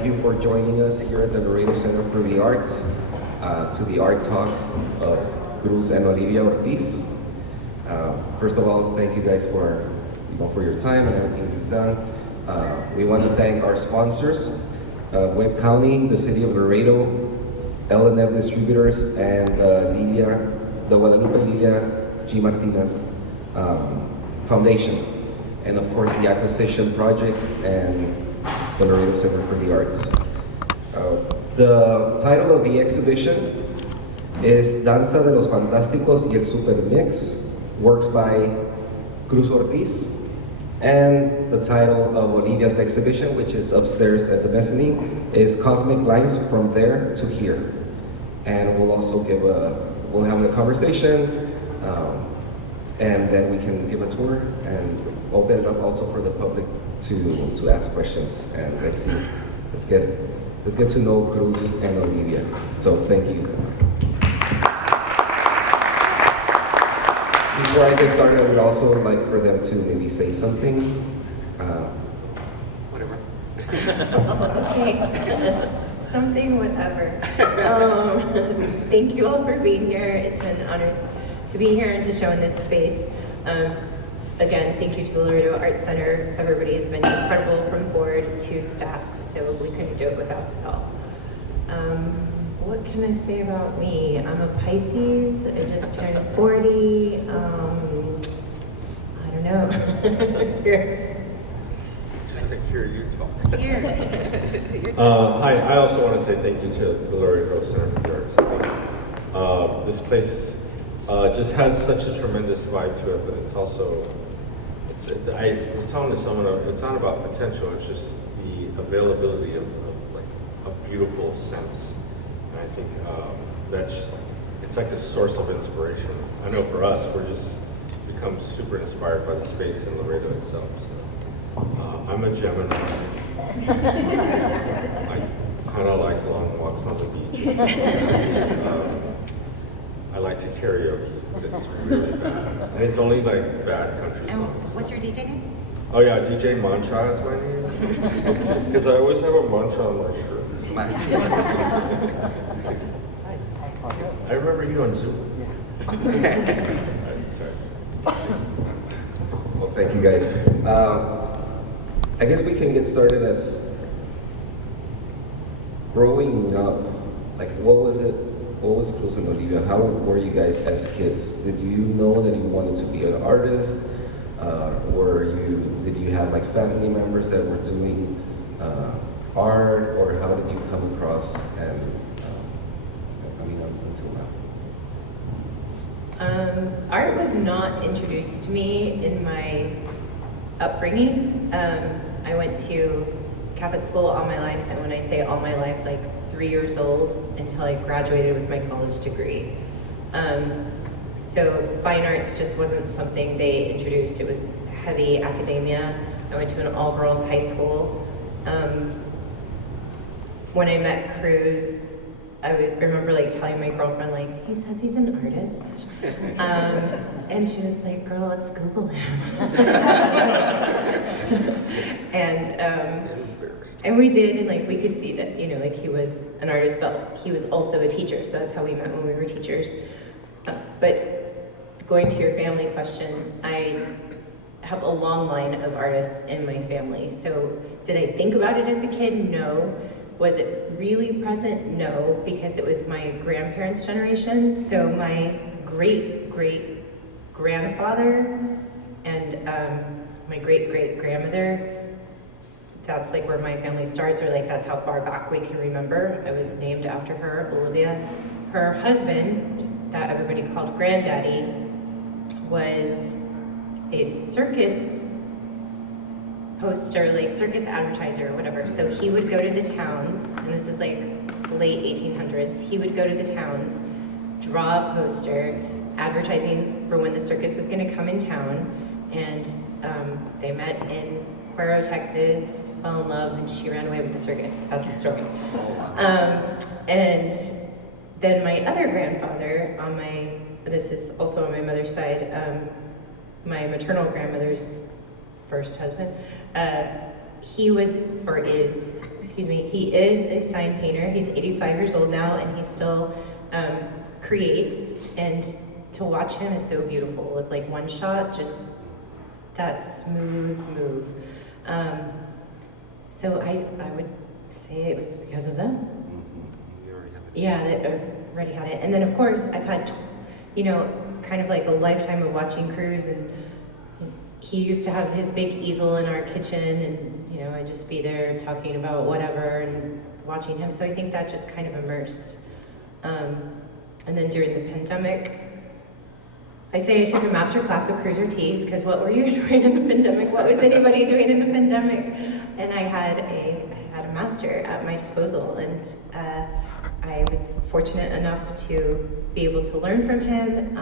thank you for joining us here at the Laredo Center for the Arts to the art talk of Cruz and Olivia Ortiz. First of all, thank you guys for your time and everything you've done. We want to thank our sponsors, Webb County, the City of Laredo, L&F Distributors, and the Guadalupe Lilia G. Martinez Foundation, and of course the Acquisition Project and the Laredo Center for the Arts. The title of the exhibition is Danza de los Fantásticos y el Super Mix, works by Cruz Ortiz, and the title of Olivia's exhibition, which is upstairs at the mezzanine, is Cosmic Lines from There to Here. And we'll also we'll have a conversation, and then we can give a tour and open it up also for the public to ask questions. And let's get to know Cruz and Olivia. So thank you. Before I get started, I would also like for them to maybe say something. Whatever. Okay. Something, whatever. Thank you all for being here. It's an honor to be here and to show in this space. Again, thank you to the Laredo Arts Center. Everybody has been incredible from board to staff, so we couldn't do it without y'all. What can I say about me? I'm a Pisces. I just turned 40. I don't know. I hear you talk. Here. Hi, I also want to say thank you to the Laredo Center for the Arts. I think this place just has such a tremendous vibe to it, but it's also, I was telling someone, it's not about potential, it's just the availability of like a beautiful sense. And I think it's like a source of inspiration. I know for us, we're just become super inspired by the space in Laredo itself. So, I'm a Gemini. I kind of like long walks on the beach. I like to karaoke, but it's really bad. And it's only like bad country songs. What's your DJ name? Oh yeah, DJ Mancha is my name. Because I always have a mancha on my shirt. I remember you on Zoom. Sorry. Well, thank you guys. I guess we can get started as growing up. Like, what was Cruz and Olivia? How were you guys as kids? Did you know that you wanted to be an artist? Did you have like family members that were doing art, or how did you come across and until now? Art was not introduced to me in my upbringing. I went to Catholic school all my life, and when I say all my life, like 3 years old until I graduated with my college degree. So fine arts just wasn't something they introduced. It was heavy academia. I went to an all-girls high school. When I met Cruz, I remember like telling my girlfriend, like, he says he's an artist. And she was like, girl, let's Google him. And we did, and like we could see that, like he was an artist, but he was also a teacher, so that's how we met when we were teachers. But going to your family question, I have a long line of artists in my family. So did I think about it as a kid? No. Was it really present? No, because it was my grandparents' generation. So my great-great-grandfather and my great-great-grandmother, that's like where my family starts, or like that's how far back we can remember. I was named after her, Olivia. Her husband, that everybody called Granddaddy, was a circus poster, like circus advertiser or whatever. So he would go to the towns, and this is like late 1800s, he would go to the towns, draw a poster advertising for when the circus was gonna come in town, and they met in Cuero, Texas, fell in love, and she ran away with the circus. That's the story. And then my other grandfather, this is also on my mother's side, my maternal grandmother's first husband, he was, or is, excuse me, he is a sign painter. He's 85 years old now, and he still creates. And to watch him is so beautiful with like one shot, just that smooth move. So I would say it was because of them. You already have it. Yeah, that already had it. And then of course I've had, you know, kind of like a lifetime of watching Cruz, and he used to have his big easel in our kitchen, and you know, I'd just be there talking about whatever and watching him. So I think that just kind of immersed. And then during the pandemic, I say I took a master class with Cruz Ortiz, because what were you doing in the pandemic? What was anybody doing in the pandemic? And I had a master at my disposal, and I was fortunate enough to be able to learn from him.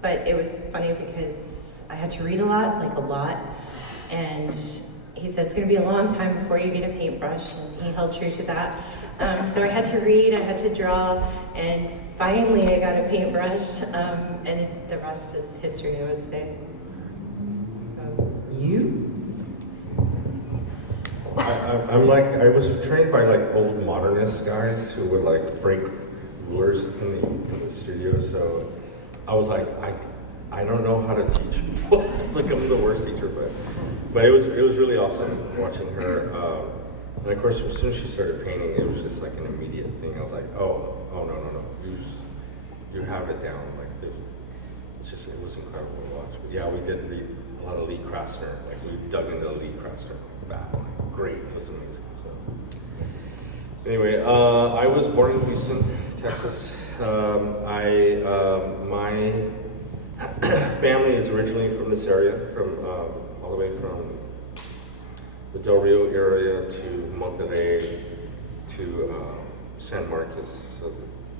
But it was funny because I had to read a lot, and he said it's going to be a long time before you get a paintbrush, and he held true to that. So I had to read, I had to draw, and finally I got a paintbrush, and the rest is history, I would say. You? I was trained by like old modernist guys who would like break rulers in the studio. So I was like, I don't know how to teach people. Like I'm the worst teacher, but it was really awesome watching her. And of course, as soon as she started painting, it was just like an immediate thing. I was like, oh no, you have it down. Like it was incredible to watch. But yeah, we did read a lot of Lee Krasner. Like we dug into Lee Krasner. That great, it was amazing. So anyway, I was born in Houston, Texas. My family is originally from this area, from all the way from the Del Rio area to Monterrey to San Marcos. So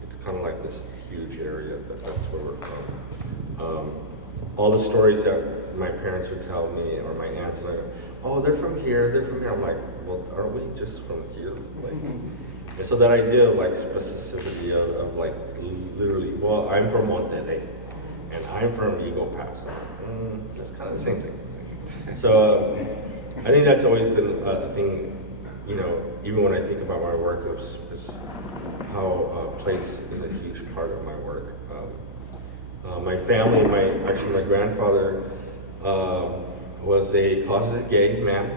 it's kind of like this huge area. That's where we're from. All the stories that my parents would tell me, or my aunts and I, oh, they're from here. I'm like, well, aren't we just from here? Like, and so that idea of like specificity of like literally, well, I'm from Monterrey, and I'm from Eagle Pass. That's kind of the same thing. So I think that's always been a thing, you know, even when I think about my work, is how place is a huge part of my work. My family, my grandfather was a closeted gay man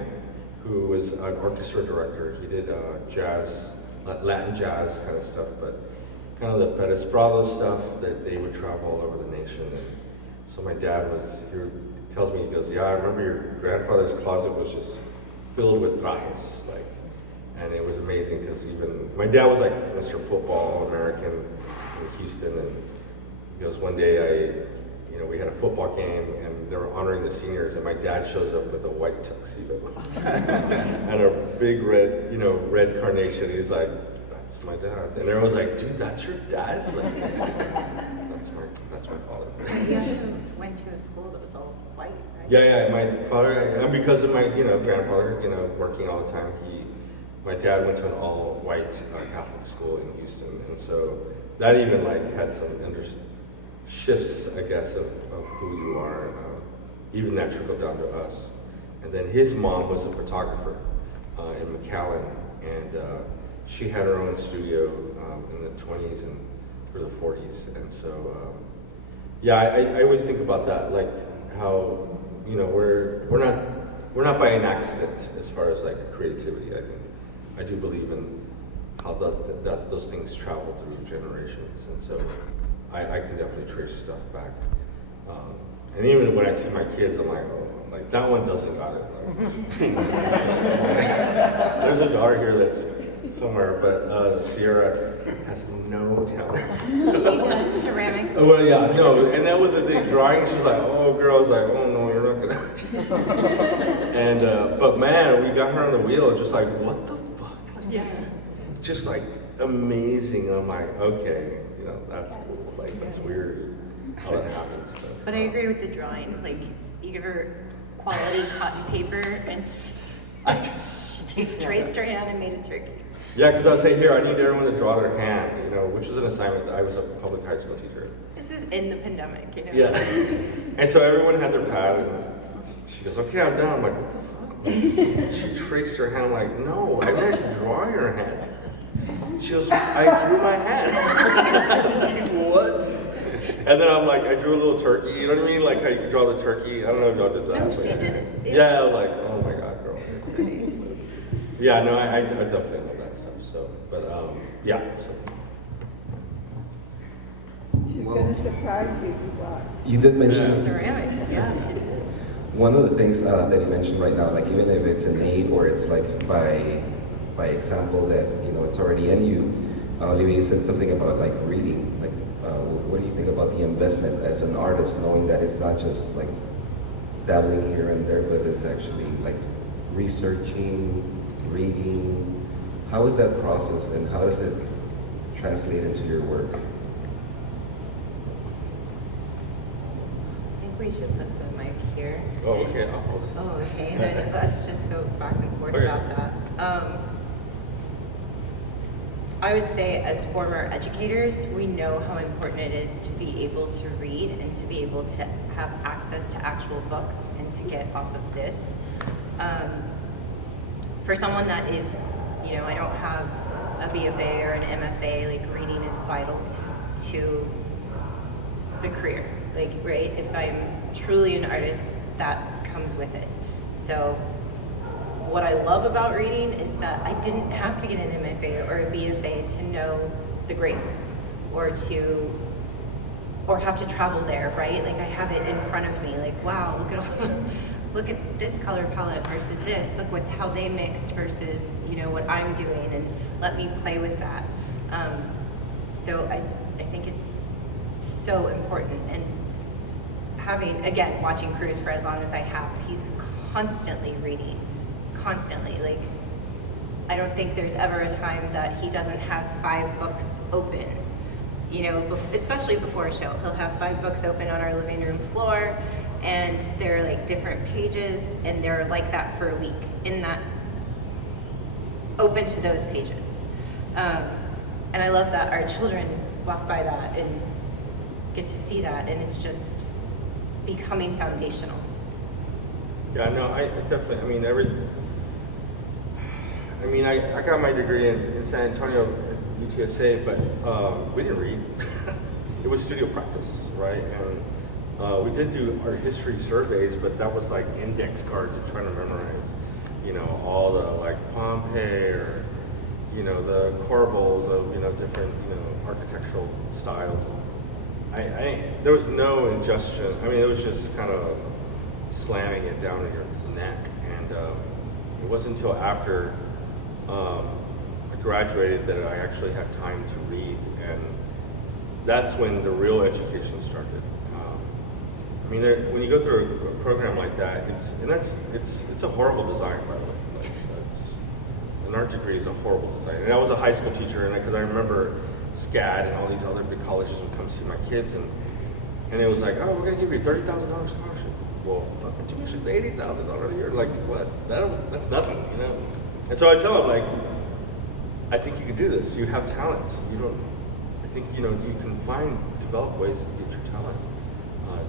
who was an orchestra director. He did jazz, Latin jazz kind of stuff, but kind of the Perez Prado stuff that they would travel all over the nation. And so my dad he tells me, he goes, yeah, I remember your grandfather's closet was just filled with trajes, like, and it was amazing because even, my dad was like Mr. Football All-American in Houston, and he goes, one day we had a football game and they were honoring the seniors, and my dad shows up with a white tuxedo and a big red carnation. He's like, that's my dad. And everyone's like, dude, that's your dad? Like, that's my father. You also went to a school that was all white, right? Yeah, my father, and because of my, grandfather, working all the time, my dad went to an all-white Catholic school in Houston, and so that even like had some shifts, I guess, of who you are. Even that trickled down to us. And then his mom was a photographer in McAllen, and she had her own studio in the 20s and through the 40s. And so, I always think about that, like how we're not by an accident as far as like creativity. I do believe in how those things travel through generations, and so I can definitely trace stuff back. And even when I see my kids, I'm like, oh, like that one doesn't got it. Like, there's a daughter here that's somewhere, but Sierra has no talent. She does ceramics. Oh, well, yeah, no, and that was the thing. Drawing, she was like, oh, girl, I was like, oh no, you're not gonna. And but man, we got her on the wheel, just like, what the fuck? Yeah. Just like amazing. And I'm like, okay, that's cool. Like that's weird how that happens. But I agree with the drawing. Like, you give her quality cotton paper, and she traced her hand and made a turkey. Yeah, because I was saying, here, I need everyone to draw their hand, which was an assignment. I was a public high school teacher. This is in the pandemic, Yeah. And so everyone had their pad, and she goes, okay, I'm done. I'm like, what the fuck? She traced her hand. I'm like, no, I didn't draw your hand. She goes, I drew my hand. What? And then I'm like, I drew a little turkey. You know what I mean? Like how you could draw the turkey. I don't know if y'all did that. No, she did it. Yeah, like, oh my God, girl. That's right. Yeah, no, I definitely love that stuff. So, but yeah. So. She's gonna surprise you, Scott. You did mention Ceramics, yeah, she did. one of the things that you mentioned right now, like even if it's innate or it's like by example that it's already in you. Olivia, you said something about like reading. Like, what do you think about the investment as an artist, knowing that it's not just like dabbling here and there, but it's actually like researching, reading. How is that process, and how does it translate into your work? I think we should put the mic here. Oh, okay. I'll hold it. Oh, okay, then let's just go back and forth Okay. about that. I would say as former educators, we know how important it is to be able to read and to be able to have access to actual books and to get off of this. For someone that is, I don't have a BFA or an MFA, like reading is vital to the career. Like, right, if I'm truly an artist, that comes with it. So what I love about reading is that I didn't have to get an MFA or a BFA to know the grades or have to travel there, right? Like I have it in front of me, like, wow, look at this color palette versus this, look what how they mixed versus, what I'm doing, and let me play with that. So I think it's so important, and watching Cruz for as long as I have, he's constantly reading. Constantly. Like, I don't think there's ever a time that he doesn't have 5 books open. Especially before a show, he'll have 5 books open on our living room floor, and they're like different pages, and they're like that for a week in that, open to those pages. And I love that our children walk by that and get to see that, and it's just becoming foundational. Yeah, no, I definitely, I got my degree in San Antonio at UTSA, but we didn't read. It was studio practice, right? And we did do art history surveys, but that was like index cards of trying to memorize, all the like Pompeii or, the corbels of, different, architectural styles. There was no ingestion. It was just kind of slamming it down in your neck, and it wasn't until after I graduated that I actually had time to read, and that's when the real education started. When you go through a program like that, it's a horrible design, by the way. An art degree is a horrible design. And I was a high school teacher, and because I remember SCAD and all these other big colleges would come see my kids, and it was like, oh, we're gonna give you a $30,000 scholarship. Well, fucking tuition's $80,000 a year. Like, what? That's nothing, And so I tell them, like, I think you can do this. You have talent. I think, you can develop ways to get your talent.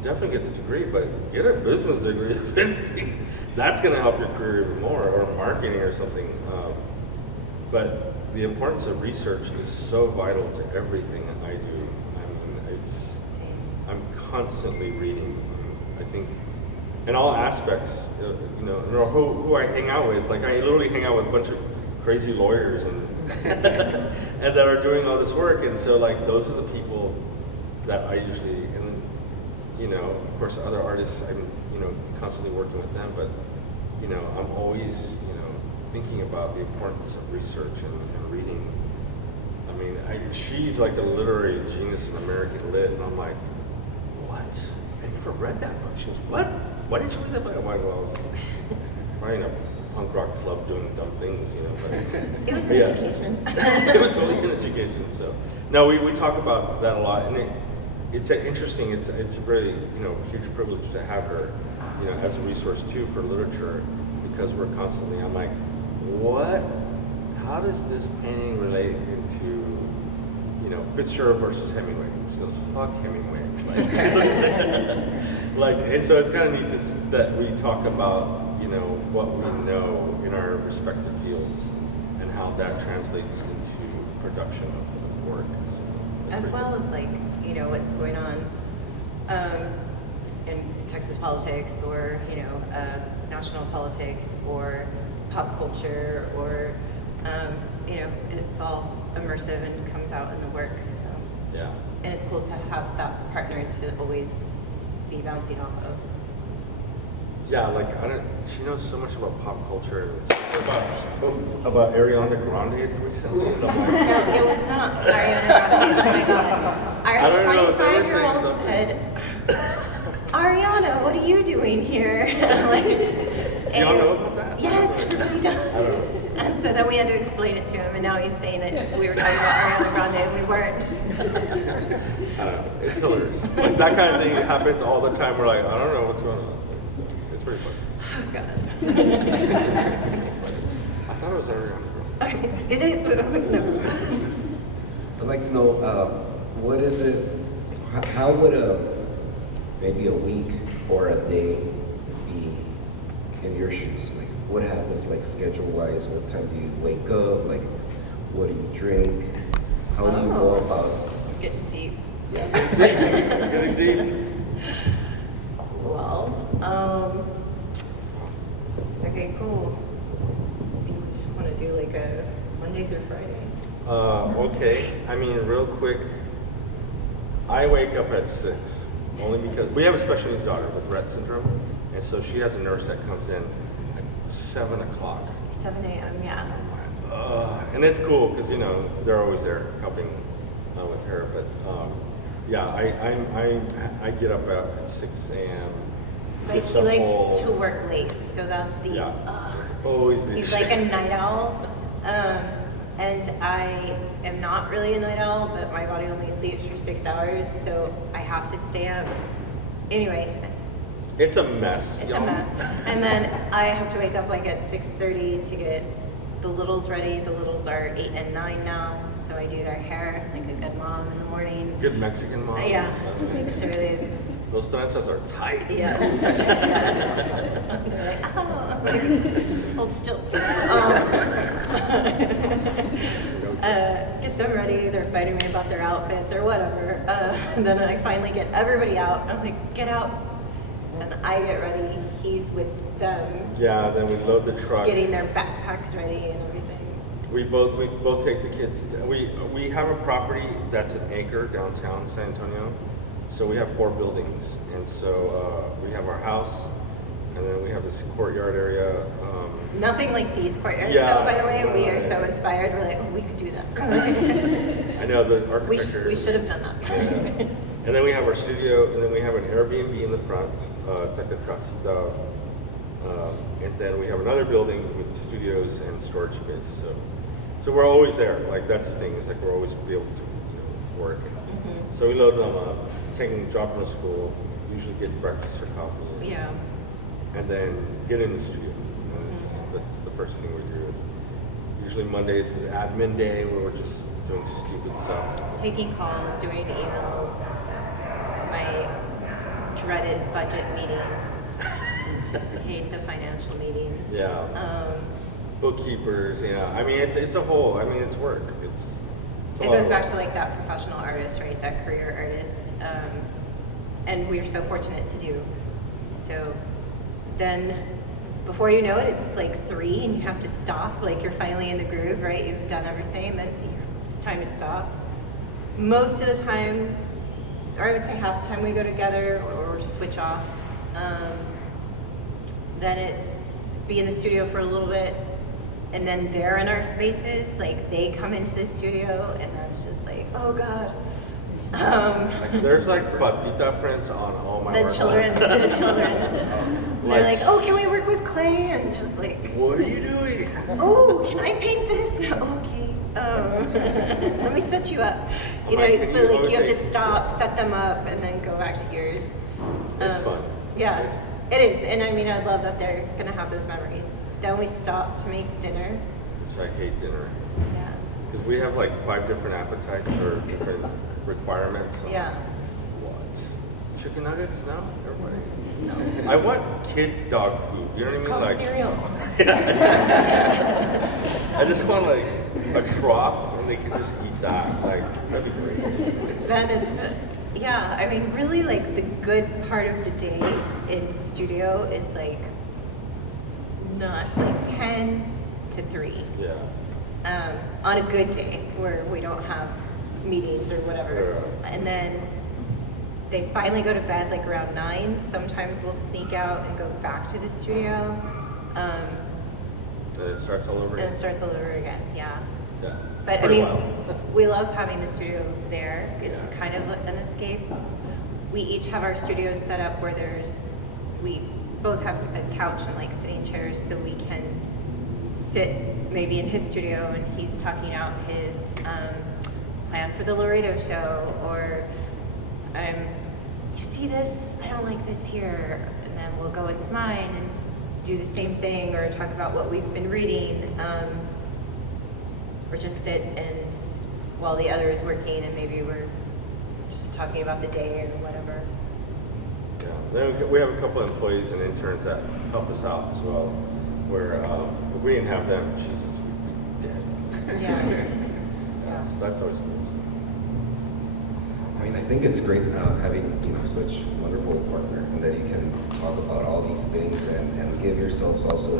Definitely get the degree, but get a business degree, if anything. That's going to help your career even more, or marketing or something. But the importance of research is so vital to everything that I do. I'm constantly reading. I think in all aspects, who I hang out with. Like I literally hang out with a bunch of crazy lawyers and and that are doing all this work. And so like those are the people that I usually, and of course other artists, I'm constantly working with them, but I'm always thinking about the importance of research and reading. She's like a literary genius in American Lit, and I'm like, what? I never read that book. She goes, what? Why didn't you read that book? I'm like, well, I was probably in a punk rock club doing dumb things, But It was an education. It was totally an education. So, no, we talk about that a lot, and it's interesting. It's a really huge privilege to have her, as a resource too for literature, because we're constantly. I'm like, what? How does this painting relate into Fitzgerald versus Hemingway? She goes, fuck Hemingway. Like, and so it's kind of neat that we talk about what we know in our respective fields and how that translates into production of work. So As well as like, what's going on in Texas politics or, national politics or pop culture or, it's all immersive and comes out in the work. So. yeah. And it's cool to have that partner to always be bouncing off of. Yeah, like she knows so much about pop culture. About Ariana Grande recently. And I'm like, No, it was not Ariana Grande. Oh my god. I Our don't know if they were saying 25-year-old something. said, Ariana, what are you doing here? Do y'all know about that? Yes, everybody does. And so then we had to explain it to him, and now he's saying that we were talking about Ariana Grande and we weren't. I don't know. It's hilarious. Like that kind of thing happens all the time. We're like, I don't know what's going on. So it's pretty funny. Oh god. I thought it was Ariana Grande. It is. No. I'd like to know, what is it, how would maybe a week or a day be in your shoes? Like, what happens, like, schedule-wise? What time do you wake up? Like, what do you drink? How do you go about? Getting deep. Getting deep. Well, okay, cool. You just want to do like a Monday through Friday? Okay. I mean, real quick, I wake up at 6, only because we have a special needs daughter with Rett syndrome, and so she has a nurse that comes in at 7 o'clock. 7 a.m., yeah. And it's cool because they're always there helping with her. But yeah, I get up at 6 a.m. But he likes to work late, so that's the. Yeah, it's always the. He's like a night owl, and I am not really a night owl, but my body only sleeps for 6 hours, so I have to stay up. Anyway, It's a mess. it's y'all. a mess. And then I have to wake up like at 6:30 to get the littles ready. The littles are 8 and 9 now, so I do their hair like a good mom in the morning. Good Mexican mom. Yeah, make sure they. Those trenzas are tight. Yes, yes. They're like, oh, hold still. Get them ready. They're fighting me about their outfits or whatever. And then I finally get everybody out. I'm like, get out. And I get ready. He's with them, Yeah. Then we load the truck. getting their backpacks ready and everything. We both take the kids. We have a property that's an acre downtown San Antonio, so we have 4 buildings, and so we have our house, and then we have this courtyard area. Nothing like these courtyards. Yeah, So by the way, we are right. so inspired. We're like, oh, we could do that. I know the we architecture. should have done that. Yeah. And then we have our studio, and then we have an Airbnb in the front. It's like a casita. And then we have another building with studios and storage space. So we're always there. Like that's the thing. It's like we're always be able to work. Mm-hmm. So we load them up, drop them to school, usually get breakfast or coffee. Yeah. And then get in the studio. That's the first thing we do. Usually Mondays is admin day where we're just doing stupid stuff. Taking calls, doing emails, my dreaded budget meeting. I hate the financial meeting. Yeah. Bookkeepers, I mean, it's a whole. I mean, it's work. It's a It lot goes of back work. to like that professional artist, right? That career artist. And we're so fortunate to do. So then before you know it, it's like 3 and you have to stop. Like you're finally in the groove, right? You've done everything, then it's time to stop. Most of the time, or I would say half the time we go together or switch off. Then it's be in the studio for a little bit, and then they're in our spaces. Like they come into the studio, and that's just like, oh god. Like, there's like patita prints on all my The work. children. They're like, oh, can we work with clay? And just like, What are you doing? oh, can I paint this? Okay. Let me set you up. You know, I'm like, can so you like always you have to say- stop, set them up, and then go back to yours. It's fun. Yeah, it is. And I mean, I love that they're gonna have those memories. Then we stop to make dinner. Which I hate dinner. Yeah. Because we have like 5 different appetites or different requirements. Yeah. What? chicken nuggets now? Everybody? No. I want kid dog food. You know what I It's mean? called Like cereal. I just want like a trough and they can just eat that. Like that'd be great. That is, yeah, I mean, really like the good part of the day in studio is like not like 10 to 3. Yeah. On a good day where we don't have meetings or whatever. Yeah. And then they finally go to bed like around 9. Sometimes we'll sneak out and go back to the studio. And it starts all over And it again. starts all over again, yeah. Yeah. But I Pretty mean, wild. we love having the studio there. It's Yeah. kind of an escape. We each have our studios set up where we both have a couch and like sitting chairs so we can sit maybe in his studio and he's talking out his plan for the Laredo show, or you see this? I don't like this here. And then we'll go into mine and do the same thing or talk about what we've been reading. Or just sit and while the other is working and maybe we're just talking about the day or whatever. Yeah. Then we have a couple of employees and interns that help us out as well. Where if we didn't have them, Jesus, we'd be dead. Yeah. That's always cool. I mean, I think it's great having such wonderful partner, and that you can talk about all these things and give yourselves also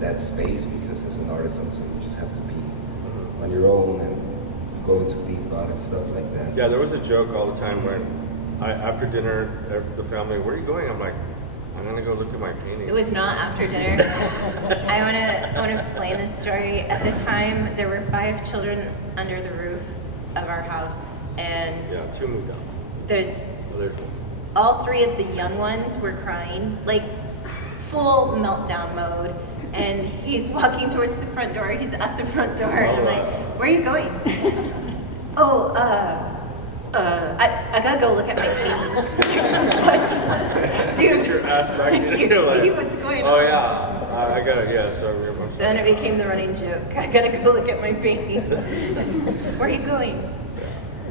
that space, because as an artisan, so you just have to be on your own and go into deep thought and stuff like that. Yeah, there was a joke all the time when after dinner, the family, where are you going? I'm like, I'm gonna go look at my painting. It was not after dinner. I wanna explain this story. At the time, there were 5 children under the roof of our house, and Yeah, 2 moved out. the Oh, there's one. all 3 of the young ones were crying, like full meltdown mode. And he's walking towards the front door. He's at the front door. And I'm like, where are you going? Oh, I gotta go look at my paintings. What? Dude, Get your ass back in. you You're see like, what's going Oh on? yeah, I gotta. Yeah, sorry. I'm So then it became the running joke. I gotta go look at my paintings. Where are you going?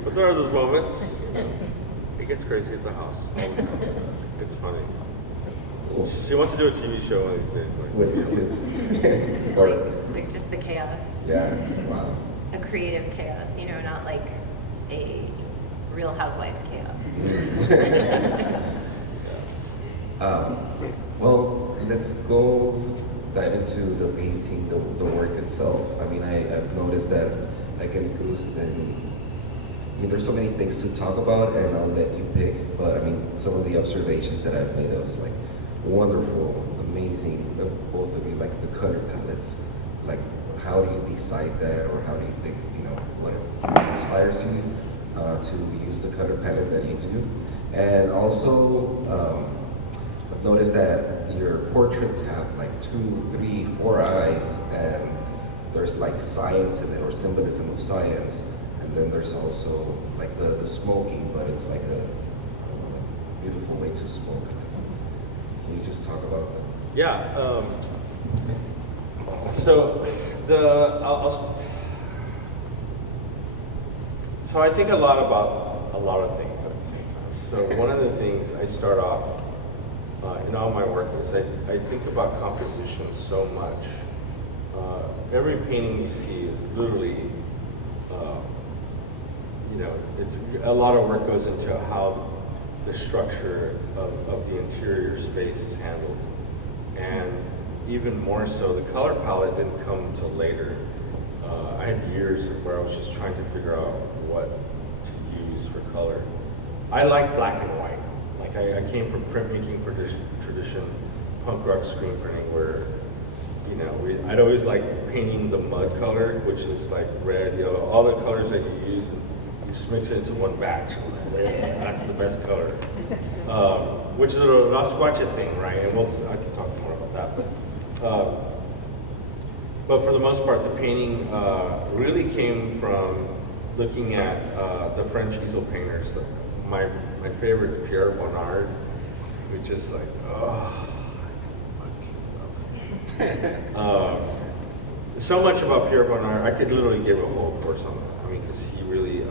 But there are those moments. It gets crazy at the house. All the time. It's funny. She wants to do a TV show one of these days. Like, With your kids. Or, Like just the chaos. yeah, wow. A creative chaos, not like a Real Housewives chaos. Well, let's go dive into the painting, the work itself. I mean, I've noticed that, like in Cruz, there's so many things to talk about, and I'll let you pick. But I mean, some of the observations that I've made, I was like, wonderful, amazing. Both of you, like the color palettes. Like, how do you decide that, or how do you think, what inspires you to use the color palette that you do? And also, I've noticed that your portraits have like 2, 3, 4 eyes, and there's like science in it, or symbolism of science. And then there's also like the smoking, but it's like a beautiful way to smoke. Can you just talk about that? Yeah. So I think a lot about a lot of things at the same time. So one of the things I start off in all my work is I think about composition so much. Every painting you see is literally, it's a lot of work goes into how the structure of the interior space is handled. And even more so, the color palette didn't come till later. I had years where I was just trying to figure out what to use for color. I like black and white. Like I came from printmaking tradition, punk rock screen printing, where I'd always like painting the mud color, which is like red, yellow, all the colors that you use, and you just mix it into one batch. That's the best color. Which is a Rasquatcha thing, right? And I can talk more about that. But for the most part, the painting really came from looking at the French easel painters. My favorite is Pierre Bonnard, which is like, so much about Pierre Bonnard. I could literally give a whole course on that. I mean, because he really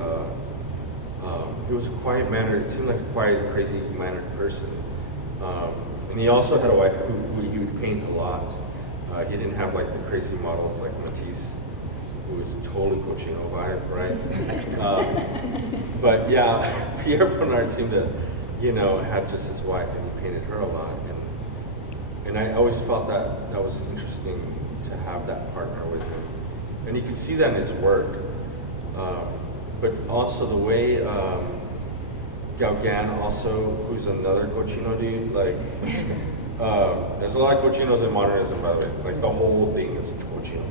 He was a quiet mannered, it seemed like a quiet, crazy mannered person. And he also had a wife who he would paint a lot. He didn't have like the crazy models like Matisse, who was totally cochino vibe, right? But yeah, Pierre Bernard seemed to, had just his wife, and he painted her a lot. And I always felt that was interesting to have that partner with him. And you can see that in his work. But also the way Gauguin also, who's another cochino dude, like, there's a lot of cochinos in modernism, by the way. Like, the whole thing is cochino.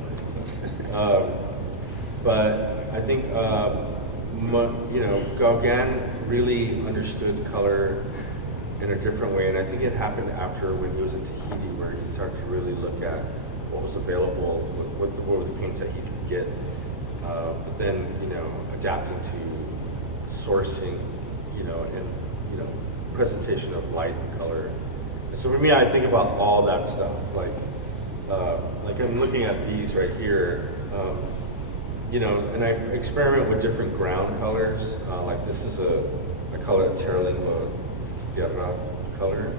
But I think, Gauguin really understood color in a different way, and I think it happened after when he was in Tahiti, where he started to really look at what was available, what were the paints that he could get, but then, adapting to sourcing, and, presentation of light and color. And so for me, I think about all that stuff, like I'm looking at these right here, and I experiment with different ground colors. Like this is I call it Terralingua Tierra color,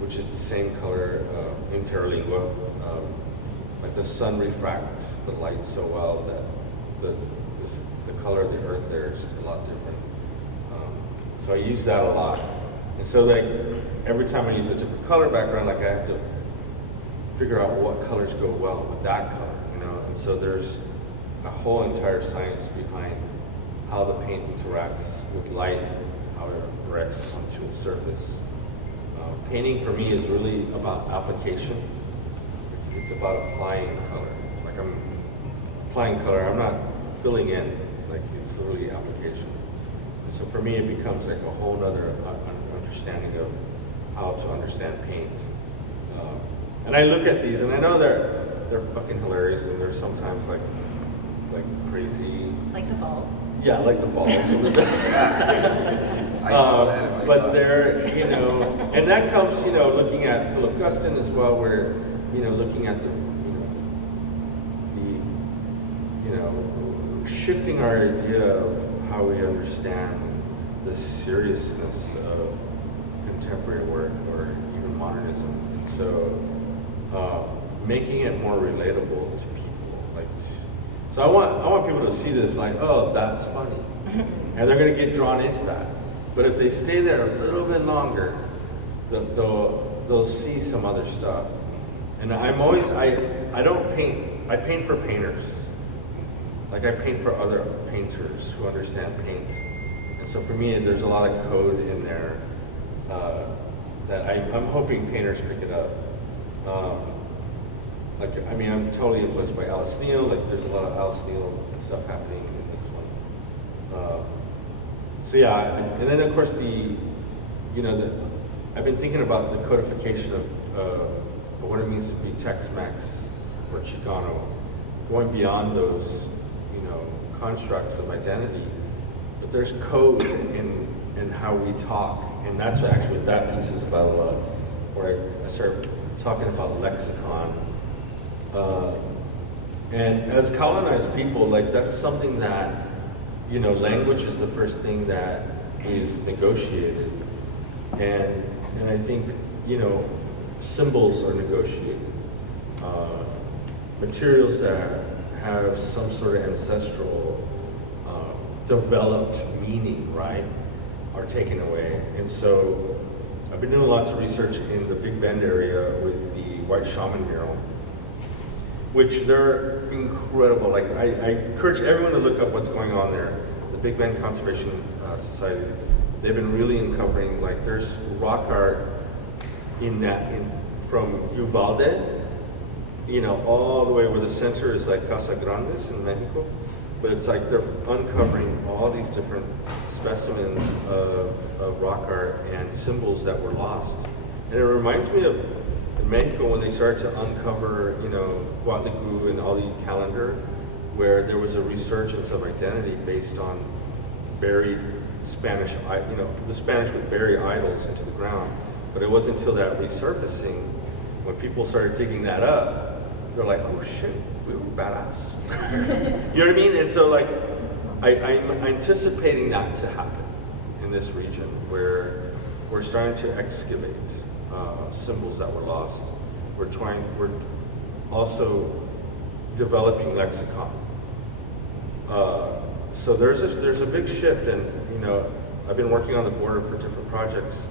which is the same color in Terralingua. Like the sun refracts the light so well that the color of the earth there is a lot different. So I use that a lot. And so like every time I use a different color background, like I have to figure out what colors go well with that color, And so there's a whole entire science behind how the paint interacts with light, how it directs onto its surface. Painting for me is really about application. It's about applying color. Like I'm applying color, I'm not filling in. Like it's literally application. And so for me, it becomes like a whole other understanding of how to understand paint. And I look at these, and I know they're fucking hilarious, and they're sometimes like crazy. Like the balls. Yeah, like the balls. I saw that in my But thought. they're, and that comes, looking at Philip Guston as well, where, looking at the shifting our idea of how we understand the seriousness of contemporary work or even modernism. And so making it more relatable to people. So I want people to see this like, oh, that's funny. And they're going to get drawn into that. But if they stay there a little bit longer, they'll see some other stuff. And I don't paint, I paint for painters. Like I paint for other painters who understand paint. And so for me, there's a lot of code in there that I'm hoping painters pick it up. I'm totally influenced by Alice Neal. Like there's a lot of Alice Neal stuff happening in this one. So yeah, and then of course I've been thinking about the codification of what it means to be Tex-Mex or Chicano, going beyond those, constructs of identity. But there's code in how we talk, and that's actually what that piece is about a lot, where I start talking about lexicon. And as colonized people, like that's something that, language is the first thing that is negotiated. And I think, symbols are negotiated. Materials that have some sort of ancestral developed meaning, right, are taken away. And so I've been doing lots of research in the Big Bend area with the White Shaman mural, which they're incredible. Like I encourage everyone to look up what's going on there. The Big Bend Conservation Society, they've been really uncovering, like there's rock art from Uvalde, all the way where the center is like Casa Grandes in Mexico. But it's like they're uncovering all these different specimens of rock art and symbols that were lost. And it reminds me of in Mexico when they started to uncover, Huatlicu and all the calendar, where there was a resurgence of identity based on buried Spanish, the Spanish would bury idols into the ground. But it wasn't until that resurfacing, when people started digging that up, they're like, oh shit, we were badass. You know what I mean? And so like, I'm anticipating that to happen. in this region where we're starting to excavate symbols that were lost. We're also developing lexicon. So there's a big shift, and I've been working on the border for different projects,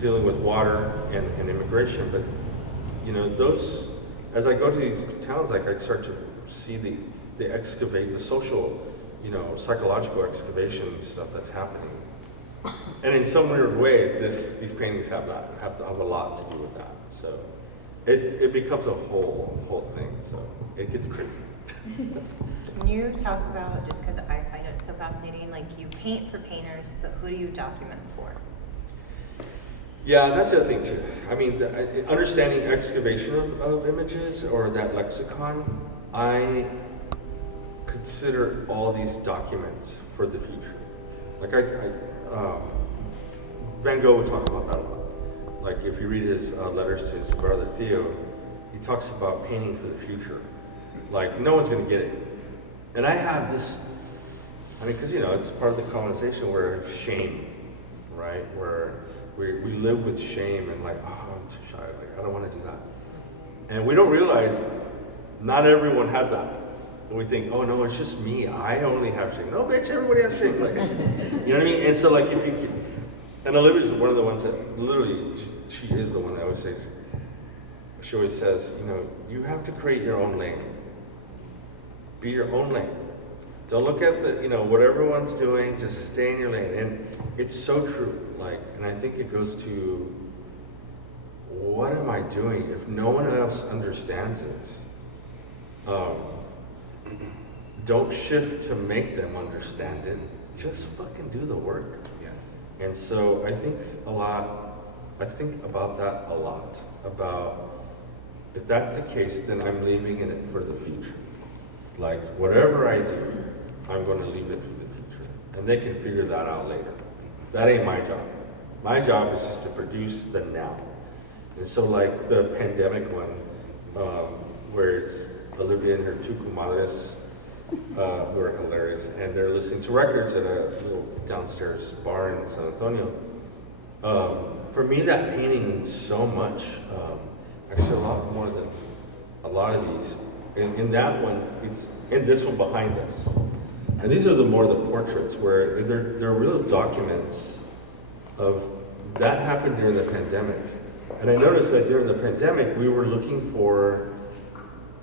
dealing with water and immigration. But those, as I go to these towns, like I start to see the social, psychological excavation stuff that's happening. And in some weird way, these paintings have a lot to do with that. So it becomes a whole thing. So it gets crazy. Can you talk about, just because I find it so fascinating, like you paint for painters, but who do you document for? Yeah, that's the other thing too. I mean, understanding excavation of images or that lexicon, I consider all these documents for the future. Like Van Gogh would talk about that a lot. Like if you read his letters to his brother Theo, he talks about painting for the future. Like no one's gonna get it. And I have this, because it's part of the colonization where shame, right? Where we live with shame and like, oh, I'm too shy, like I don't want to do that. And we don't realize not everyone has that. And we think, oh no, it's just me. I only have shame. No, bitch, everybody has shame. Like, you know what I mean? And so like if you can, and Olivia's one of the ones that literally, she is the one that always says, she always says, you have to create your own lane. Be your own lane. Don't look at what everyone's doing, just stay in your lane. And it's so true. Like, and I think it goes to, what am I doing if no one else understands it? Don't shift to make them understand it. Just fucking do the work. Yeah. And so I think about that a lot. About if that's the case, then I'm leaving in it for the future. Like whatever I do, I'm going to leave it for the future. And they can figure that out later. That ain't my job. My job is just to produce the now. And so like the pandemic one, where it's Olivia and her two comadres, who are hilarious, and they're listening to records at a little downstairs bar in San Antonio. For me, that painting means so much. Actually, a lot more than a lot of these. In that one, it's in this one behind us. And these are the portraits where they're real documents of that happened during the pandemic. And I noticed that during the pandemic, we were looking for.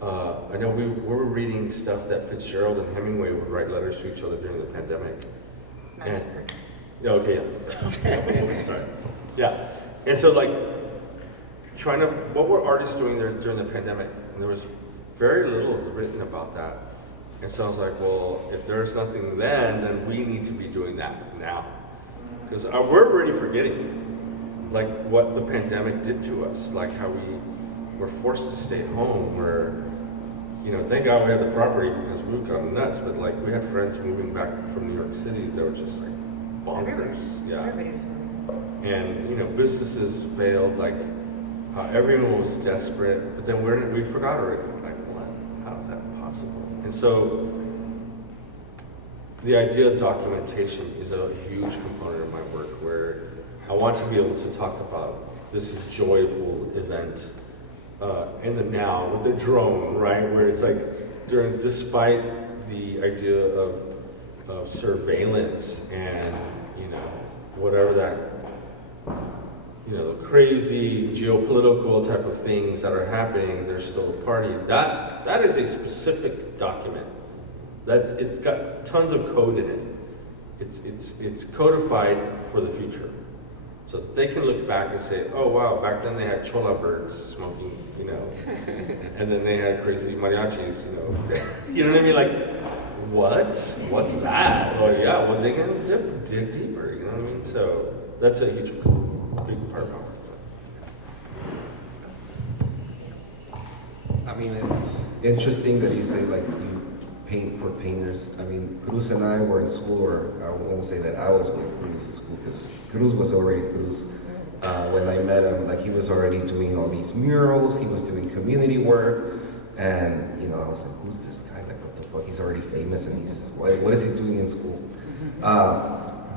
I know we were reading stuff that Fitzgerald and Hemingway would write letters to each other during the pandemic. Max And- Perkins. Yeah, okay, yeah. Sorry. Yeah. And so like what were artists doing there during the pandemic? And there was very little written about that. And so I was like, well, if there's nothing then we need to be doing that now. Because we're already forgetting like what the pandemic did to us, like how we were forced to stay home, where, thank God we had the property because we got nuts, but like we had friends moving back from New York City that were just like bonkers. Everybody. Yeah. Everybody was moving. And businesses failed, like how everyone was desperate, but then we forgot already. Like what? How is that possible? And so the idea of documentation is a huge component of my work, where I want to be able to talk about this joyful event in the now with the drone, right? Where it's like despite the idea of surveillance and whatever that the crazy geopolitical type of things that are happening, there's still a party. That is a specific document. It's got tons of code in it. It's codified for the future, so that they can look back and say, oh wow, back then they had chola birds smoking, and then they had crazy mariachis, you know what I mean? Like, what's that? Oh yeah, well dig deeper, you know what I mean? So that's a big part of my work. I mean, it's interesting that you say like you paint for painters. I mean, Cruz and I were in school, or I won't say that I was with Cruz in school, because Cruz was already Cruz. When I met him, like he was already doing all these murals, he was doing community work, and I was like, who's this guy? Like, what the fuck? He's already famous, and what is he doing in school?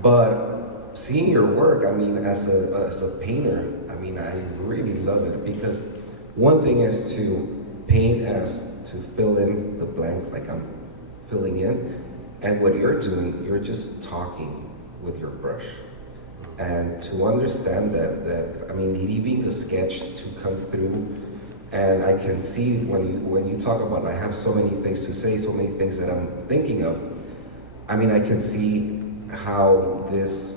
But seeing your work, I mean, as a painter, I mean, I really love it because one thing is to paint as to fill in the blank, like I'm filling in, and what you're doing, you're just talking with your brush. And to understand that I mean, leaving the sketch to come through, and I can see when you talk about, I have so many things to say, so many things that I'm thinking of. I mean, I can see how this,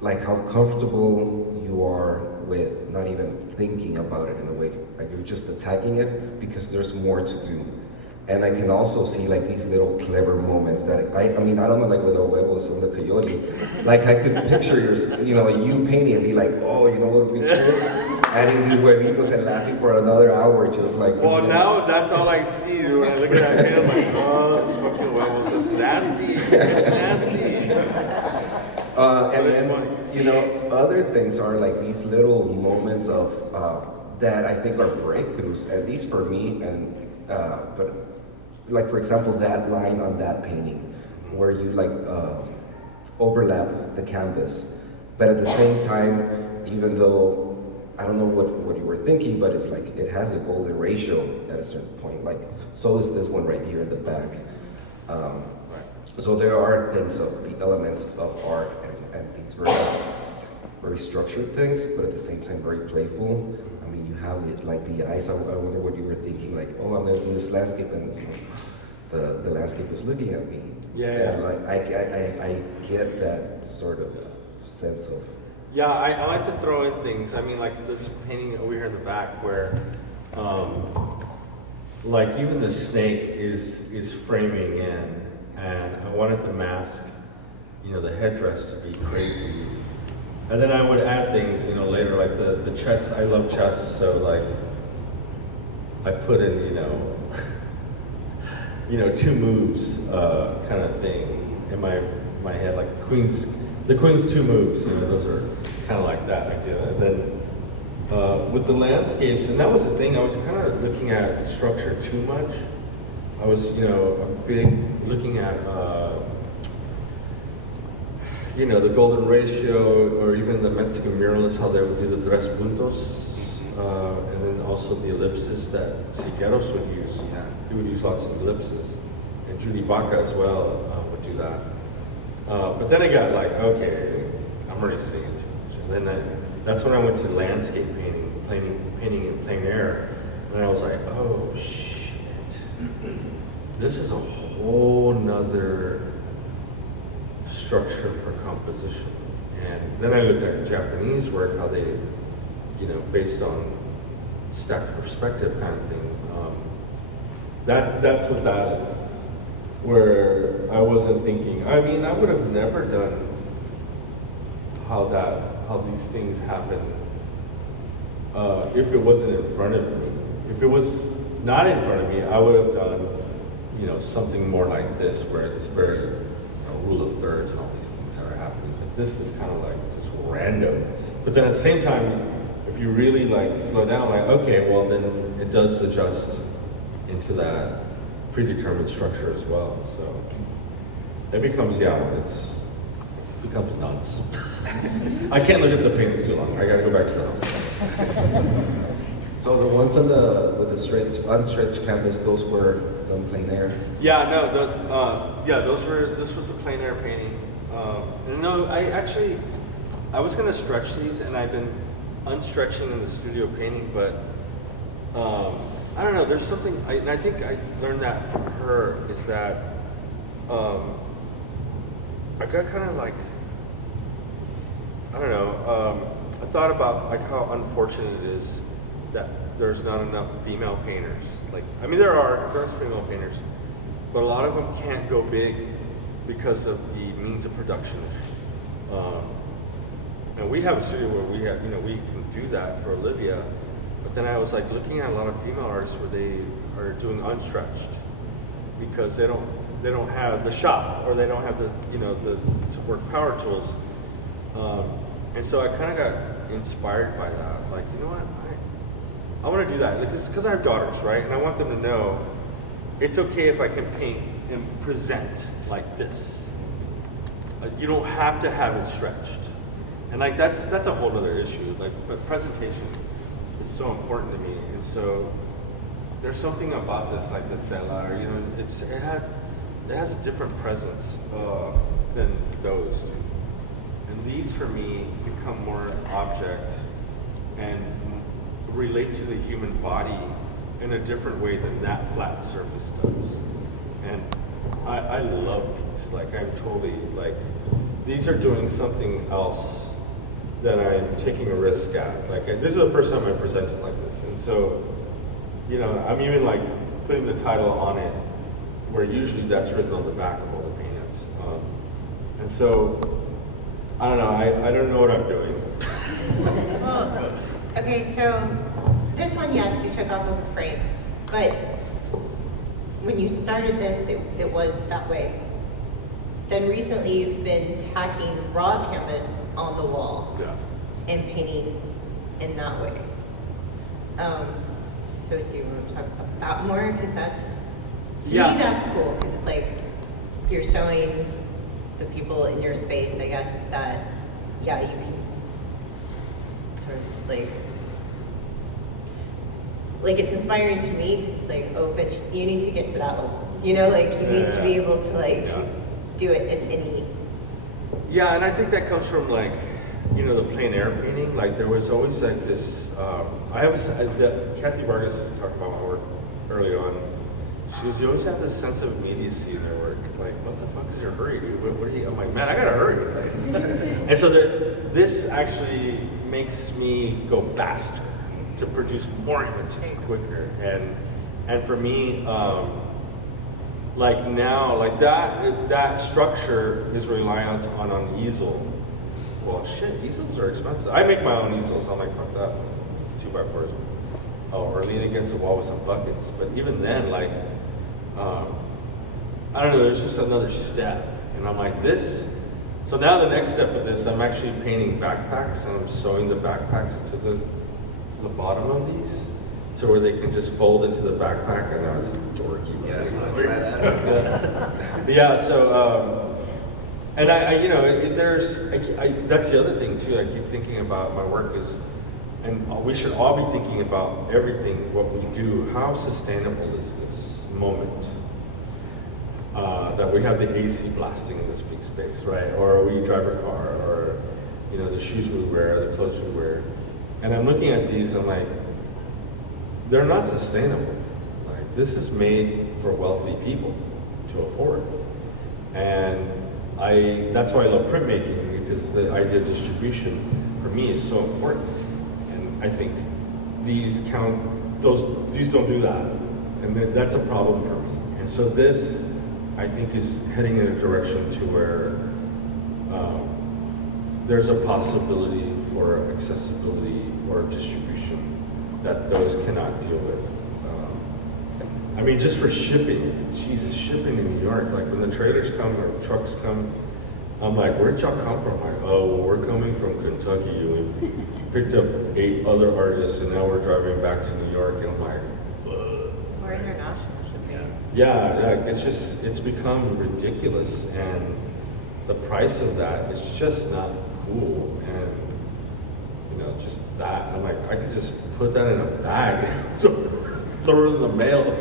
like how comfortable you are with not even thinking about it in a way, like you're just attacking it because there's more to do. And I can also see like these little clever moments that I mean, I don't know, like with the huevos and the coyote, like I could picture you painting and be like, oh, you know what would be cool? Adding these huevitos and laughing for another hour, just like. Well, now that's all I see when I look at that paint. I'm like, oh, it's fucking huevos. That's nasty. It's nasty. And then, other things are like these little moments of that I think are breakthroughs, at least for me. And but like for example, that line on that painting, where you like overlap the canvas, but at the same time, even though I don't know what you were thinking, but it's like it has a golden ratio at a certain point. Like so is this one right here in the back. So there are things of the elements of art and these very structured things, but at the same time very playful. I mean, you have it like the eyes. I wonder what you were thinking. Like, oh, I'm gonna do this landscape, and it's like the landscape is looking at me. Yeah. And like I get that sort of sense of. Yeah, I like to throw in things. I mean, like this painting over here in the back, where, like even the snake is framing in, and I wanted the mask, the headdress to be crazy, and then I would add things, later, like the chess. I love chess, so like I put in, 2 moves, kind of thing in my head, like the queen's 2 moves, those are kind of like that idea. And then with the landscapes, and that was the thing, I was kind of looking at structure too much. I was, looking at, the golden ratio, or even the Mexican muralists, how they would do the tres puntos, and then also the ellipses that Siqueiros would use. Yeah, he would use lots of ellipses, and Judy Baca as well would do that. But then I got like, okay, I'm already seeing too much. And then that's when I went to landscape painting in plein air, and I was like, oh shit, this is a whole nother structure for composition. And then I looked at Japanese work, how they, based on stacked perspective kind of thing. That's what that is. Where I wasn't thinking. I mean, I would have never done how these things happen if it wasn't in front of me. If it was not in front of me, I would have done, something more like this, where it's very rule of thirds and all these things that are happening. But this is kind of like just random. But then at the same time, if you really like slow down, like, okay, well then it does adjust into that predetermined structure as well. So it becomes, it becomes nuts. I can't look at the paintings too long. I gotta go back to the house. So the ones on with the unstretched canvas, those were done plein air. Yeah, no, this was a plein air painting. No, I was gonna stretch these, and I've been unstretching in the studio painting, but I don't know, there's something, I think I learned that from her, is that I got kind of like, I don't know, I thought about like how unfortunate it is that there's not enough female painters. Like, I mean, there are female painters, but a lot of them can't go big because of the means of production. And we have a studio where we have, we can do that for Olivia. But then I was like looking at a lot of female artists where they are doing unstretched because they don't have the shop, or they don't have the to work power tools. And so I kind of got inspired by that. Like, you know what, I want to do that. Like, because I have daughters, right? And I want them to know it's okay if I can paint and present like this. You don't have to have it stretched. And like that's a whole other issue. Like, but presentation is so important to me. And so there's something about this, like the tela, or, you know, it has a different presence than those do. And these for me become more object and relate to the human body in a different way than that flat surface does. And I love these. Like, I'm totally like, these are doing something else that I'm taking a risk at. Like, this is the first time I presented like this. And so, you know, I'm even like putting the title on it, where usually that's written on the back of all the paintings. And so, I don't know, I don't know what I'm doing. Well, okay, so this one, yes, you took off of a frame, but when you started this, it was that way. Then recently you've been tacking raw canvas on the wall and painting in that way. So do you want to talk about that more? Because that's, to me, that's cool, because it's like you're showing the people in your space, I guess, that, yeah, you can, like it's inspiring to me, because it's like, oh, bitch, you need to get to that level. You know, like you need to be able to like do it in any. Yeah, and I think that comes from like, you know, the plein air painting. Like there was always like this. Kathy Vargas was talking about my work early on. She goes, you always have this sense of immediacy in their work. Like, what the fuck is your hurry, dude? What are you? I'm like, man, I gotta hurry. And so this actually makes me go faster to produce more images quicker. And for me, like now, like that structure is reliant on an easel. Well, shit, easels are expensive. I make my own easels. I'm like, fuck that, 2x4s. Oh, or lean against the wall with some buckets. But even then, like, I don't know, there's just another step. And I'm like, this. So now the next step of this, I'm actually painting backpacks, and I'm sewing the backpacks to the bottom of these, to where they can just fold into the backpack. I know it's dorky. Yeah. So, and I you know, that's the other thing too. I keep thinking about my work is, and we should all be thinking about everything, what we do. How sustainable is this moment? That we have the AC blasting in this big space, right? Or we drive a car, or, you know, the shoes we wear, the clothes we wear. And I'm looking at these, I'm like, they're not sustainable. Like, this is made for wealthy people to afford. And that's why I love printmaking, because the idea of distribution for me is so important. And I think these don't do that. And that's a problem for me. And so this, I think, is heading in a direction to where there's a possibility for accessibility or distribution that those cannot deal with. I mean, just for shipping, Jesus, shipping in New York, like when the trailers come or trucks come, I'm like, where'd y'all come from? Like, oh, well, we're coming from Kentucky, and we picked up 8 other artists, and now we're driving back to New York, and I'm like, ugh. Or international shipping. Yeah, it's become ridiculous, and the price of that is just not cool. And, you know, just that, I'm like, I could just put that in a bag, throw it in the mail,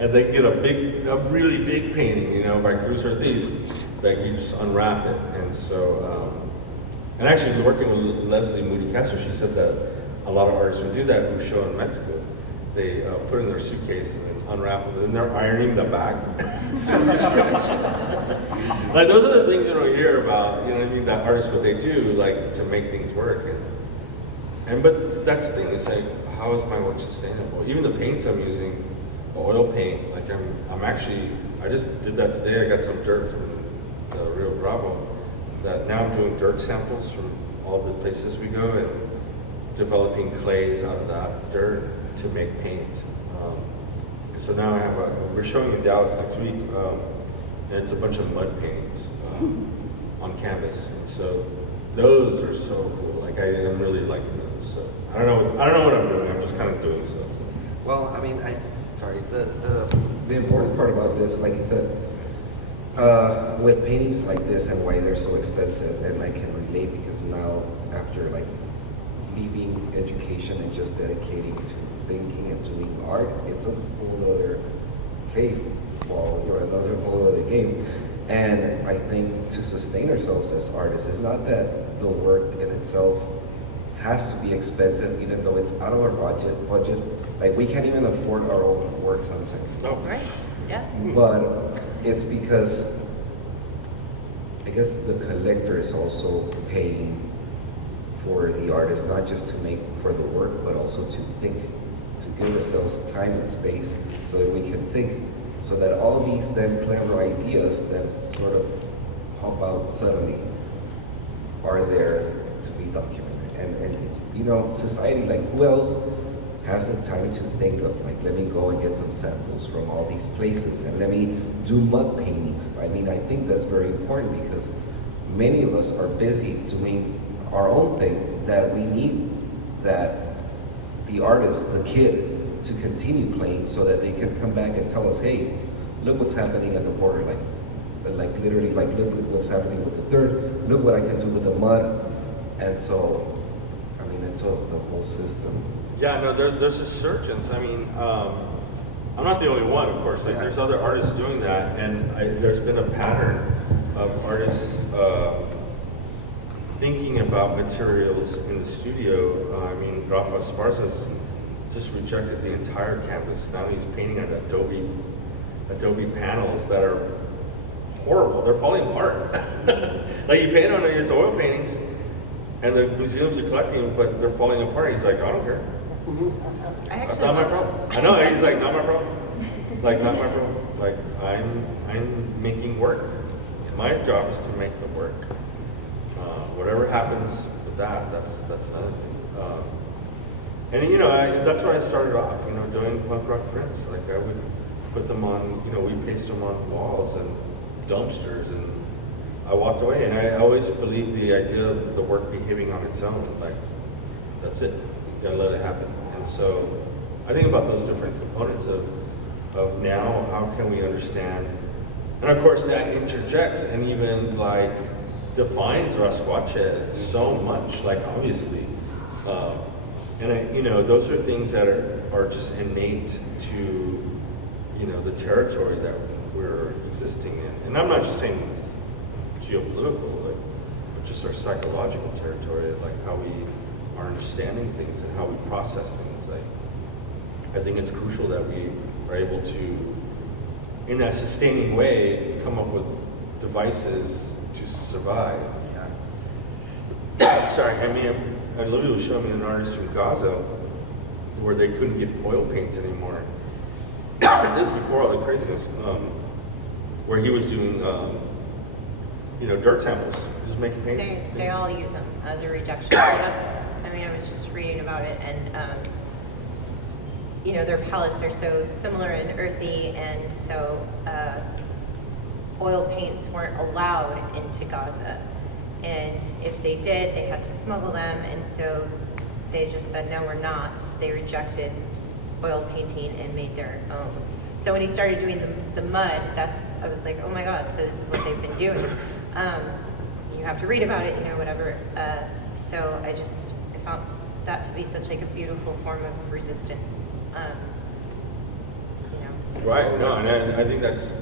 and then get a really big painting, you know, by Cruz that you just unwrap it. And so, and actually working with Leslie Moody Castro, she said that a lot of artists would do that who show in Mexico. They put it in their suitcase and then unwrap it, and then they're ironing the back to stretch. Like, those are the things you don't hear about, you know what I mean, that artists, what they do, like, to make things work. But that's the thing, it's like, how is my work sustainable? Even the paints I'm using, oil paint, like I just did that today. I got some dirt from the Rio Bravo, that now I'm doing dirt samples from all the places we go and developing clays out of that dirt to make paint. And so now we're showing in Dallas next week, and it's a bunch of mud paintings on canvas. And so those are so cool. Like, I'm really liking those. So I don't know what I'm doing. I'm just kind of doing stuff. Well, I mean, the the important part about this, like you said, with paintings like this and why they're so expensive, and I can relate because now after like leaving education and just dedicating to thinking and doing art, it's a whole other ball or another whole other game. And I think to sustain ourselves as artists, it's not that the work in itself has to be expensive, even though it's out of our budget. Like we can't even afford our own work sometimes. No. Right, yeah. But it's because I guess the collector is also paying for the artist, not just to make for the work, but also to think, to give ourselves time and space so that we can think, so that all these then clever ideas that sort of pop out suddenly are there to be documented. And you know, society, like who else has the time to think of like, let me go and get some samples from all these places and let me do mud paintings. I mean, I think that's very important because many of us are busy doing our own thing, that we need that the artist, the kid, to continue playing so that they can come back and tell us, hey, look what's happening at the border, like literally, like look what's happening with the dirt, look what I can do with the mud. And so, I mean, it's all the whole system. Yeah, no, there's a surgeons. I mean, I'm not the only one, of course. Like, Yeah. there's other artists doing that, and there's been a pattern of artists thinking about materials in the studio. I mean, Rafa Esparza's just rejected the entire canvas. Now he's painting on Adobe panels that are horrible. They're falling apart. Like you paint on his oil paintings, and the museums are collecting them, but they're falling apart. He's like, I don't care. I That's actually not my love problem. I know. He's like, not my problem. Like, not my problem. Like, I'm making work. My job is to make the work. Whatever happens with that, that's another thing. And you know, that's where I started off. You know, doing punk rock prints. Like I would put them on. You know, we pasted them on walls and dumpsters, and I walked away. And I always believed the idea of the work behaving on its own. Like, that's it. You gotta let it happen. And so, I think about those different components of now. How can we understand? And of course, that interjects and even like defines Rasquache so much. Like obviously. And you know, those are things that are just innate to, you know, the territory that we're existing in. And I'm not just saying geopolitical, like, but just our psychological territory, like how we are understanding things and how we process things. Like, I think it's crucial that we are able to, in that sustaining way, come up with devices to survive. Sorry, I mean, Olivia was showing me an artist from Gaza where they couldn't get oil paints anymore. This is before all the craziness, where he was doing, you know, dirt samples. He was making paint. They all use them as a rejection. That's, I mean, I was just reading about it, and you know, their palettes are so similar and earthy, and so oil paints weren't allowed into Gaza. And if they did, they had to smuggle them, and so they just said, no, we're not. They rejected oil painting and made their own. So when he started doing the mud, I was like, oh my God, so this is what they've been doing. You have to read about it, you know, whatever. So I found that to be such like a beautiful form of resistance. You know. Right, no, and I think that's,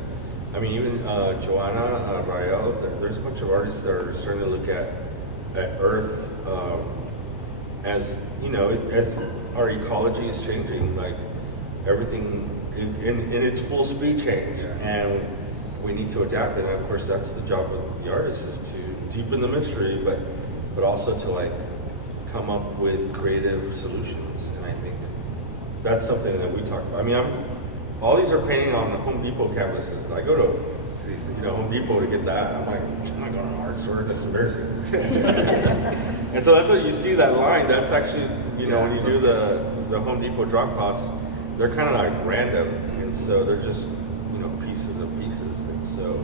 I mean, even Joanna Rael, there's a bunch of artists that are starting to look at Earth as, you know, as our ecology is changing, like everything in its full speed change, and we need to adapt it. And of course, that's the job of the artist, is to deepen the mystery, but also to like come up with creative solutions. And I think that's something that we talk about. I mean, all these are painting on Home Depot canvases. I go to, you know, Home Depot to get that. I'm like, I'm not going to an art store. That's embarrassing. And so that's what you see, that line. That's actually, you know, when you do the Home Depot drop costs, they're kind of like random, and so they're just, you know, pieces of pieces. And so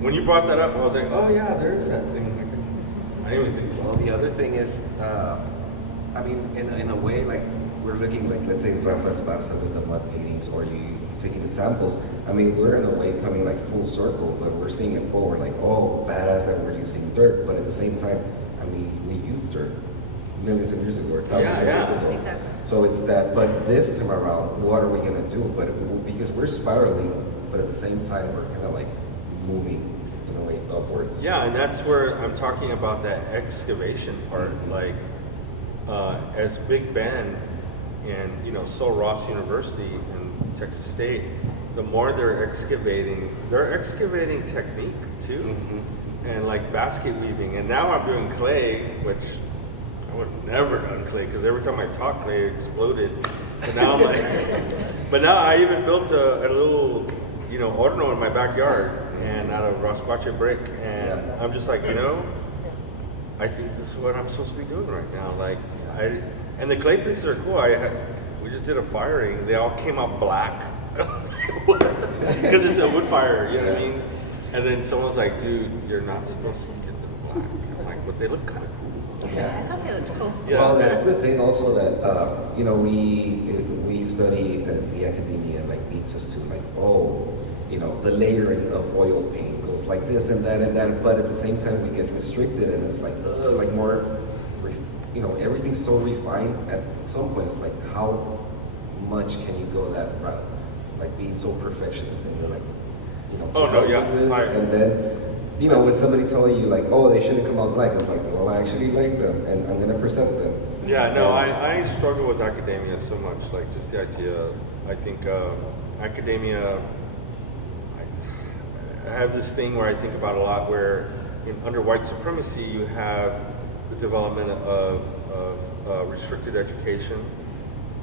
when you brought that up, I was like, oh yeah, there's that thing. I didn't even think. Well, the other thing is, I mean, in a way, like we're looking like, let's say, Rafa Esparza with the mud paintings, or you taking the samples. I mean, we're in a way coming like full circle, but we're seeing it forward, like, oh, badass that we're using dirt, but at the same time, I mean, we used dirt millions of years ago, or thousands of years ago. Exactly. So it's that, but this time around, what are we gonna do? But because we're spiraling, but at the same time, we're kind of like moving in a way upwards. Yeah, and that's where I'm talking about that excavation part. Like, as Big Ben and Sul Ross University in Texas State, the more they're excavating technique too, and like basket weaving. And now I'm doing clay, which I would have never done clay because every time I taught clay, it exploded. But now I'm like, but now I even built a little, horno in my backyard, and out of Rosquache brick, and I'm just like, I think this is what I'm supposed to be doing right now. Like, and the clay pieces are cool. We just did a firing. They all came out black because it's a wood fire. You know what I mean? And then someone was like, "Dude, you're not supposed to get them black." I'm like, "But they look kind of cool." I thought they looked cool. Yeah. Well, that's the thing also that we study that the academia like leads us to like, the layering of oil paint goes like this and that, but at the same time we get restricted, and it's like more, everything's so refined. At some point, it's like, how much can you go that route? Like being so perfectionist and you're like, this, and then with somebody telling you like, oh, they shouldn't come out black, it's like, well, I actually like them and I'm gonna present them. Yeah, no, I struggle with academia so much. Like just the idea. I think academia. I have this thing where I think about a lot where under white supremacy you have the development of restricted education,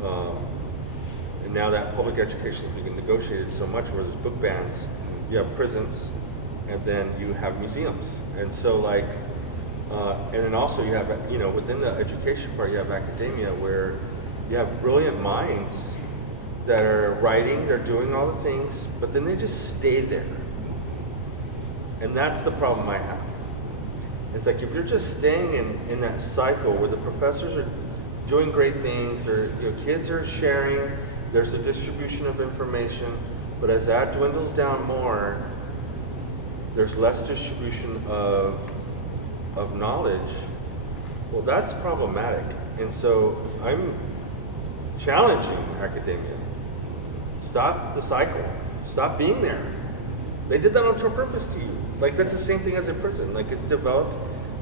and now that public education is being negotiated so much where there's book bans, you have prisons, and then you have museums, and so like, and then also you have within the education part you have academia where you have brilliant minds that are writing, they're doing all the things, but then they just stay there. And that's the problem I have. It's like if you're just staying in that cycle where the professors are doing great things, or kids are sharing, there's a distribution of information, but as that dwindles down more, there's less distribution of knowledge. Well, that's problematic. And so I'm challenging academia. Stop the cycle. Stop being there. They did that on purpose to you. Like that's the same thing as a prison. Like it's developed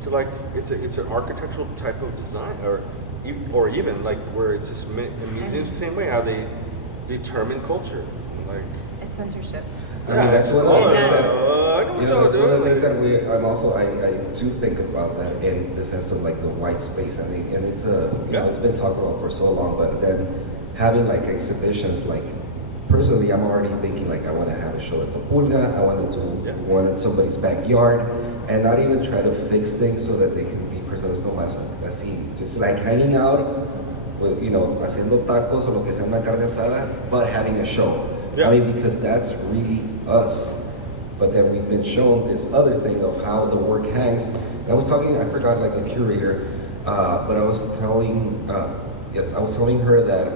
to like it's an architectural type of design, or even like where it's just museums the same way how they determine culture. Like It's censorship. I mean, that's one of the things that, that's that's one of the things that I do think about that in the sense of like the white space. I mean, and it's it's been talked about for so long, but then having like exhibitions, like personally, I'm already thinking like I want to have a show at the Pulga, I want to do one in somebody's backyard, and not even try to fix things so that they can be preserved más así, just like hanging out, with, haciendo tacos or lo que sea, una carne asada, but having a show. Yeah. I mean, because that's really us. But then we've been shown this other thing of how the work hangs. I was talking, I forgot like the curator, but I was telling her that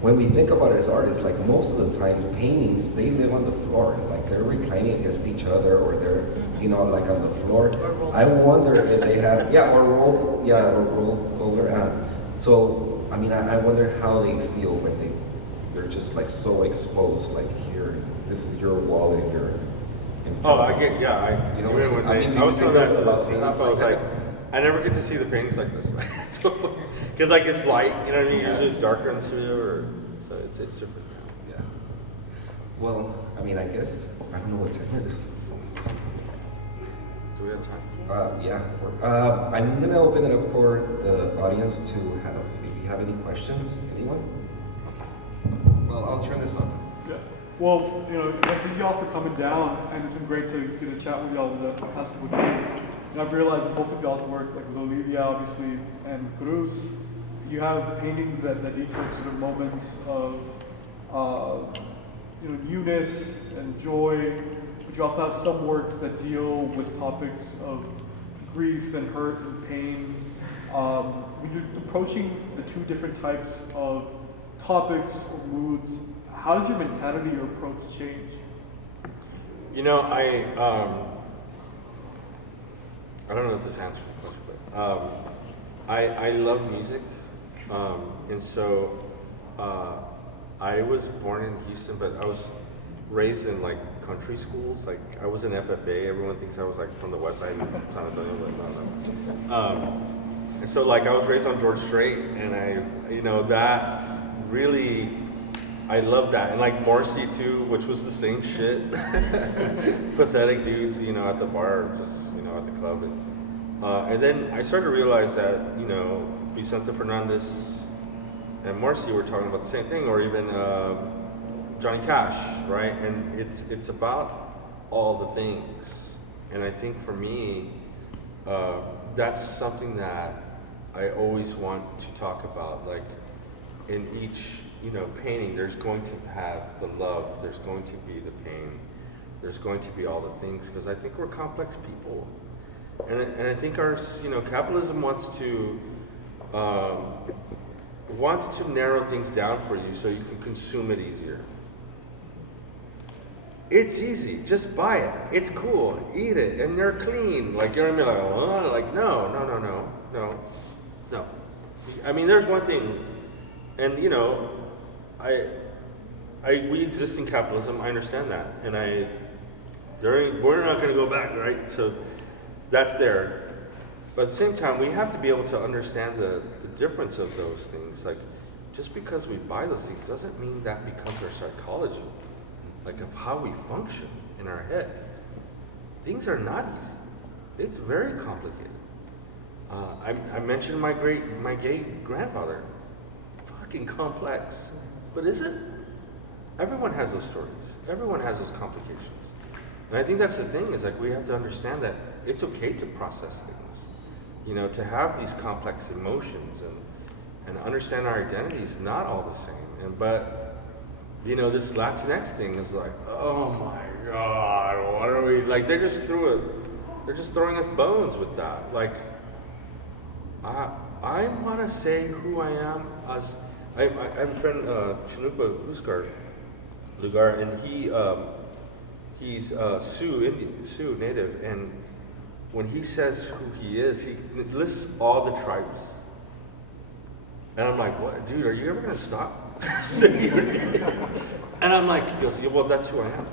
when we think about it as artists, like most of the time, paintings, they live on the floor. Like they're reclining against each other, or they're, like on the floor. I wonder if they have, or rolled over. So, I mean, I wonder how they feel when they're just like so exposed. Like here, this is your wall and your. I get, I was telling that to the scene. I was like, I never get to see the paintings like this. Because like it's light, you know what I mean? Usually it's darker in the studio, so it's different now. Yeah. Well, I mean, I guess, I don't know what time it is. Do we have time? I'm gonna open it up for the audience to have, if you have any questions, anyone? Okay. Well, I'll turn this on. Yeah. Well, thank you all for coming down, and it's been great to get a chat with y'all the past couple of days. I've realized that both of y'all's work, like with Olivia, obviously, and Cruz, you have paintings that each have sort of moments of, newness and joy, but you also have some works that deal with topics of grief and hurt and pain. when you're approaching the two different types of topics or moods, how does your mentality or approach change? You know, I don't know if this answers the question, but I love music, and so I was born in Houston, but I was raised in like country schools. Like I was in FFA. Everyone thinks I was like from the West Side of San Antonio, but no. And so like I was raised on George Strait, and you know, that really. I love that, and like Morrissey too, which was the same shit. Pathetic dudes, you know, at the bar, just you know, at the club, and then I started to realize that you know Vicente Fernandez and Morrissey were talking about the same thing, or even Johnny Cash, right? And it's about all the things, and I think for me, that's something that I always want to talk about, like in each. You know, painting, there's going to have the love, there's going to be the pain, there's going to be all the things, because I think we're complex people. And I think our, you know, capitalism wants to narrow things down for you so you can consume it easier. It's easy, just buy it, it's cool, eat it, and they're clean. Like, you know what I mean? Like, oh, like no. I mean, there's one thing, and you know, we exist in capitalism. I understand that, and we're not going to go back, right? So that's there. But at the same time, we have to be able to understand the difference of those things. Like, just because we buy those things doesn't mean that becomes our psychology, like of how we function in our head. Things are not easy. It's very complicated. I mentioned my gay grandfather. Fucking complex. But is it? Everyone has those stories. Everyone has those complications. And I think that's the thing, is like we have to understand that it's okay to process things. You know, to have these complex emotions and understand our identity is not all the same. But you know, this Latinx thing is like, oh my God, what are we like? They're just throwing us bones with that. Like, I want to say who I am as. I have a friend, Chanupa Lugar, and he's Sioux native, and when he says who he is, he lists all the tribes. And I'm like, what, dude, are you ever gonna stop saying your name? And I'm like, he goes, yeah, well, that's who I am.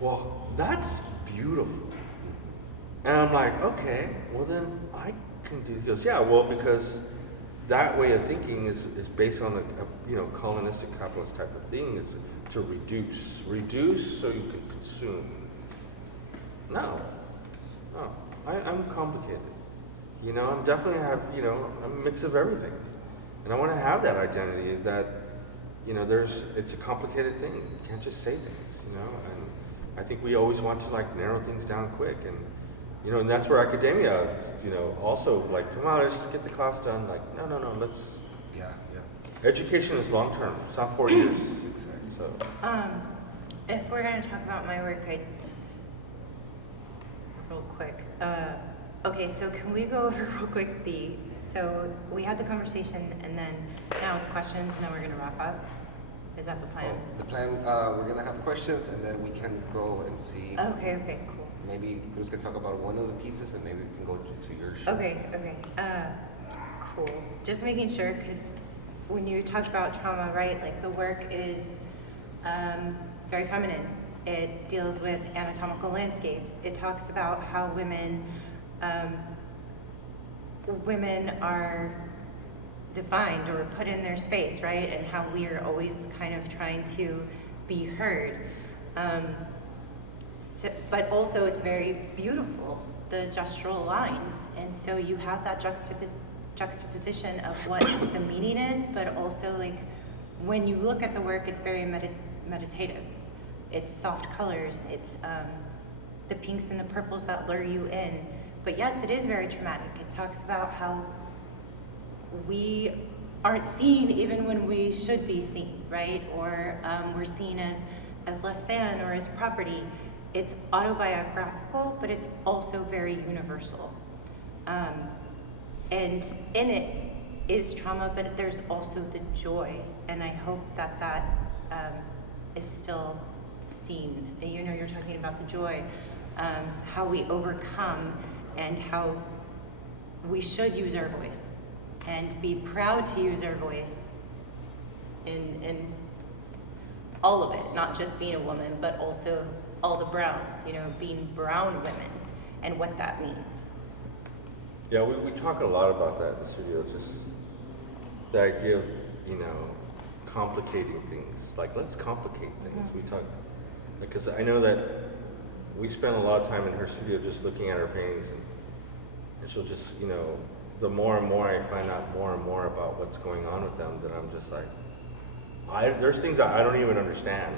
Well, that's beautiful. And I'm like, okay, well then I can do, he goes, yeah, well, because that way of thinking is based on a you know, colonistic capitalist type of thing, is to reduce so you can consume. No, I'm complicated. You know, I'm definitely you know, I'm a mix of everything, and I want to have that identity. That, you know, it's a complicated thing. You can't just say things, you know. And I think we always want to like narrow things down quick, and you know, and that's where academia, you know, also like, come on, let's just get the class done. Like, no, let's. Yeah. Education is long term. It's not 4 years. Exactly. So. If we're going to talk about my work, real quick. Okay, so can we go over real quick so we had the conversation, and then now it's questions, and then we're going to wrap up. Is that the plan? The plan, we're going to have questions, and then we can go and see. Okay, cool. Maybe Cruz can talk about one of the pieces, and maybe we can go to your show. Okay. Cool. Just making sure, because when you talked about trauma, right, like the work is very feminine. It deals with anatomical landscapes. It talks about how women are defined or put in their space, right? And how we are always kind of trying to be heard. But also it's very beautiful, the gestural lines. And so you have that juxtaposition of what the meaning is, but also like when you look at the work, it's very meditative. It's soft colors, it's the pinks and the purples that lure you in. But yes, it is very traumatic. It talks about how we aren't seen even when we should be seen, right? Or we're seen as less than or as property. It's autobiographical, but it's also very universal. And in it is trauma, but there's also the joy. And I hope that is still seen. You know, you're talking about the joy, how we overcome and how we should use our voice and be proud to use our voice in all of it, not just being a woman, but also all the browns, you know, being brown women and what that means. Yeah, we talk a lot about that in the studio, just the idea of, you know, complicating things. Like, let's complicate things. We talk, because I know that we spend a lot of time in her studio just looking at her paintings, and she'll just, you know, the more and more I find out more and more about what's going on with them, that I'm just like, there's things that I don't even understand,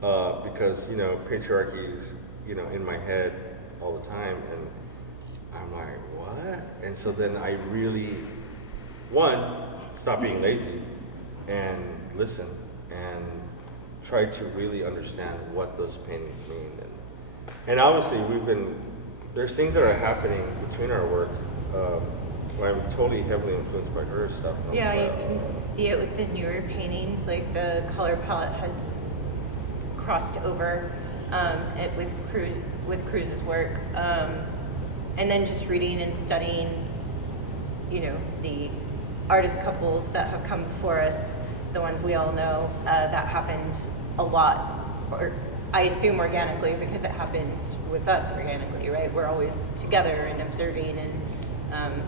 because, you know, patriarchy is, you know, in my head all the time, and I'm like, what? And so then I really, one, stop being lazy and listen and try to really understand what those paintings mean. And obviously there's things that are happening between our work. I'm totally heavily influenced by her stuff. Yeah, you can see it with the newer paintings, like the color palette has crossed over with Cruz's work. And then just reading and studying, you know, the artist couples that have come before us, the ones we all know, that happened a lot, or I assume organically, because it happened with us organically, right? We're always together and observing, and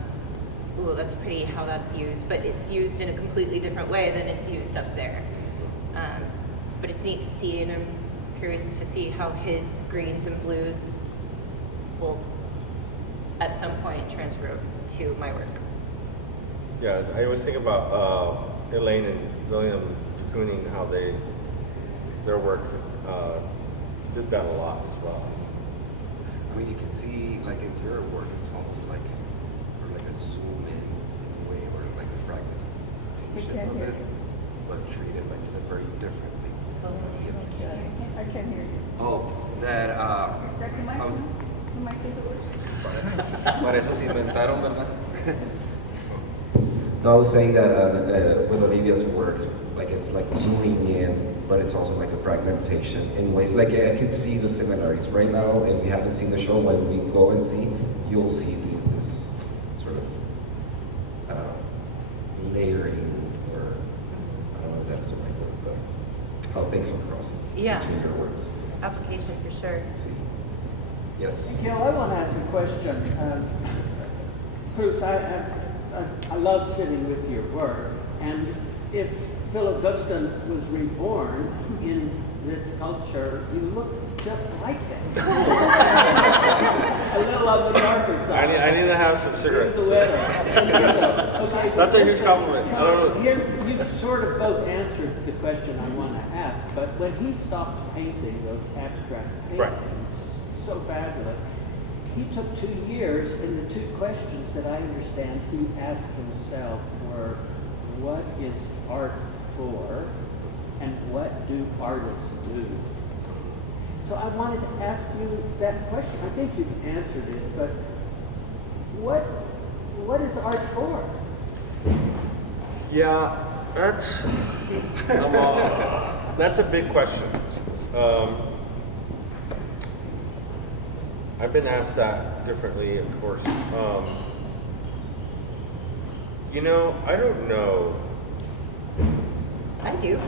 ooh, that's pretty how that's used, but it's used in a completely different way than it's used up there. But it's neat to see, and I'm curious to see how his greens and blues will at some point transfer to my work. Yeah, I always think about Elaine and William de Kooning, how their work did that a lot as well. I mean, you can see, like in your work, it's almost like, or like a zoom in a way, or like a fragmentation of it, but treated like it's very differently. I can't hear you. Oh, that I was. Para eso se inventaron, ¿verdad? No, I was saying that with Olivia's work, like it's like zooming in, but it's also like a fragmentation in ways. Like I could see the similarities right now, and we haven't seen the show. When we go and see, you'll see this sort of layering, or I don't know if that's the right word, but how things are crossing between your works. Application for sure. Let's see. Yes. Gail, I want to ask a question. Cruz, I love sitting with your work, and if Phil Augustin was reborn in this culture, you look just like him. A little on the darker side. I need to have some cigarettes. Okay, That's a huge compliment. I don't know. You've sort of both answered the question I want to ask, but when he stopped painting those abstract paintings, Right. so fabulous, he took 2 years, and the 2 questions that I understand he asked himself were, what is art for, and what do artists do? So I wanted to ask you that question. I think you've answered it, but what is art for? Yeah, that's a big question. I've been asked that differently, of course. You know, I don't know. I do.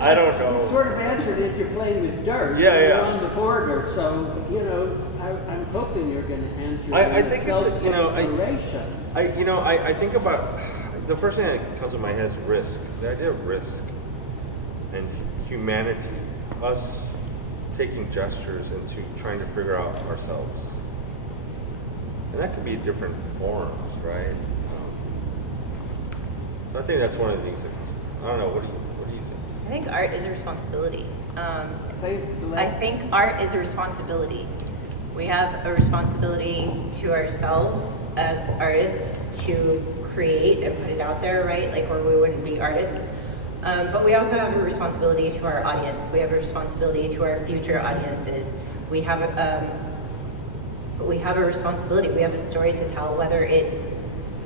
I don't know. You sort of answered it. You're playing with dirt. Yeah, yeah. You're on the border, so you know. I'm hoping you're going to answer. I think it's self-exploration. I think about the first thing that comes to my head is risk. The idea of risk and humanity, us taking gestures into trying to figure out ourselves, and that could be different forms, right? So I think that's one of the things that I don't know. What do you think? I think art is a responsibility. Say the I last- think art is a responsibility. We have a responsibility to ourselves as artists to create and put it out there, right? Like, or we wouldn't be artists. But we also have a responsibility to our audience. We have a responsibility to our future audiences. We have we have a responsibility. We have a story to tell, whether it's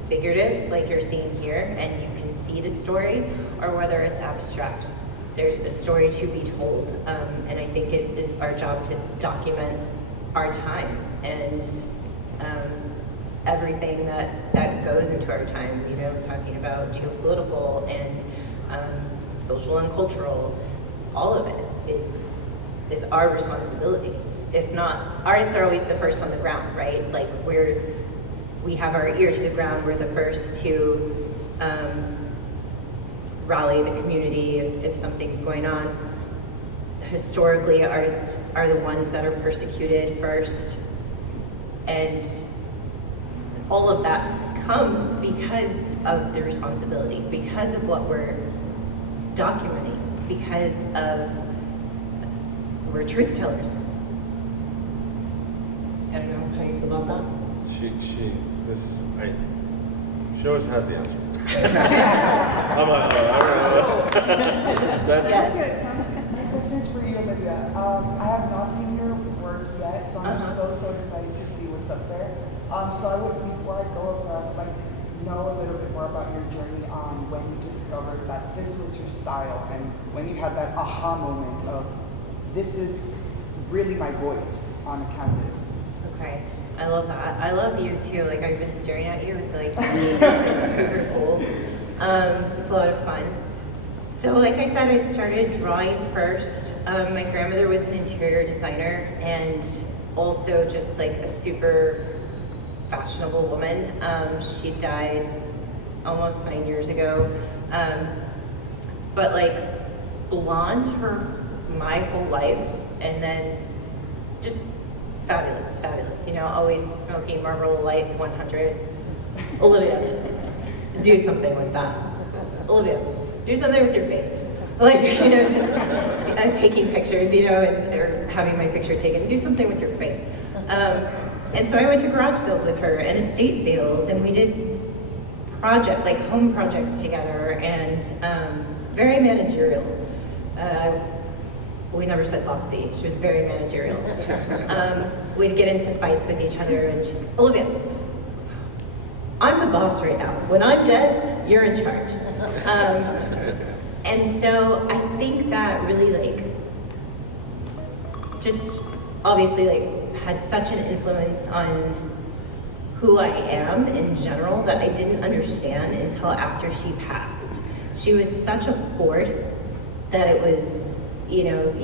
figurative, like you're seeing here, and you can see the story, or whether it's abstract. There's a story to be told, and I think it is our job to document our time and everything that goes into our time, you know, talking about geopolitical and social and cultural. All of it is our responsibility. If not, artists are always the first on the ground, right? Like we have our ear to the ground. We're the first to rally the community if something's going on. Historically, artists are the ones that are persecuted first, and all of that comes because of the responsibility, because of what we're documenting, because of we're truth tellers. I don't know how you feel about that. She always has the answer. I'm like, oh, I don't know. That's, Yes. My question is for you, Olivia. I have not seen your work yet, so I'm so excited to see what's up there. So before I go up there, I would like to know a little bit more about your journey on when you discovered that this was your style, and when you had that aha moment of, this is really my voice on a canvas. Okay, I love that. I love you too. Like, I've been staring at you with it's super cool. It's a lot of fun. So like I said, I started drawing first. My grandmother was an interior designer and also just like a super fashionable woman. She died almost 9 years ago. But like blonde my whole life, and then just fabulous, you know, always smoking Marlboro Light 100. Olivia, do something with that. Olivia, do something with your face. Like, you know, just taking pictures, you know, or having my picture taken. Do something with your face. And so I went to garage sales with her and estate sales, and we did home projects together, and very managerial. We never said bossy. She was very managerial. We'd get into fights with each other, and Olivia, I'm the boss right now. When I'm dead, you're in charge. And so I think that really just obviously had such an influence on who I am in general that I didn't understand until after she passed. She was such a force that it was, you know,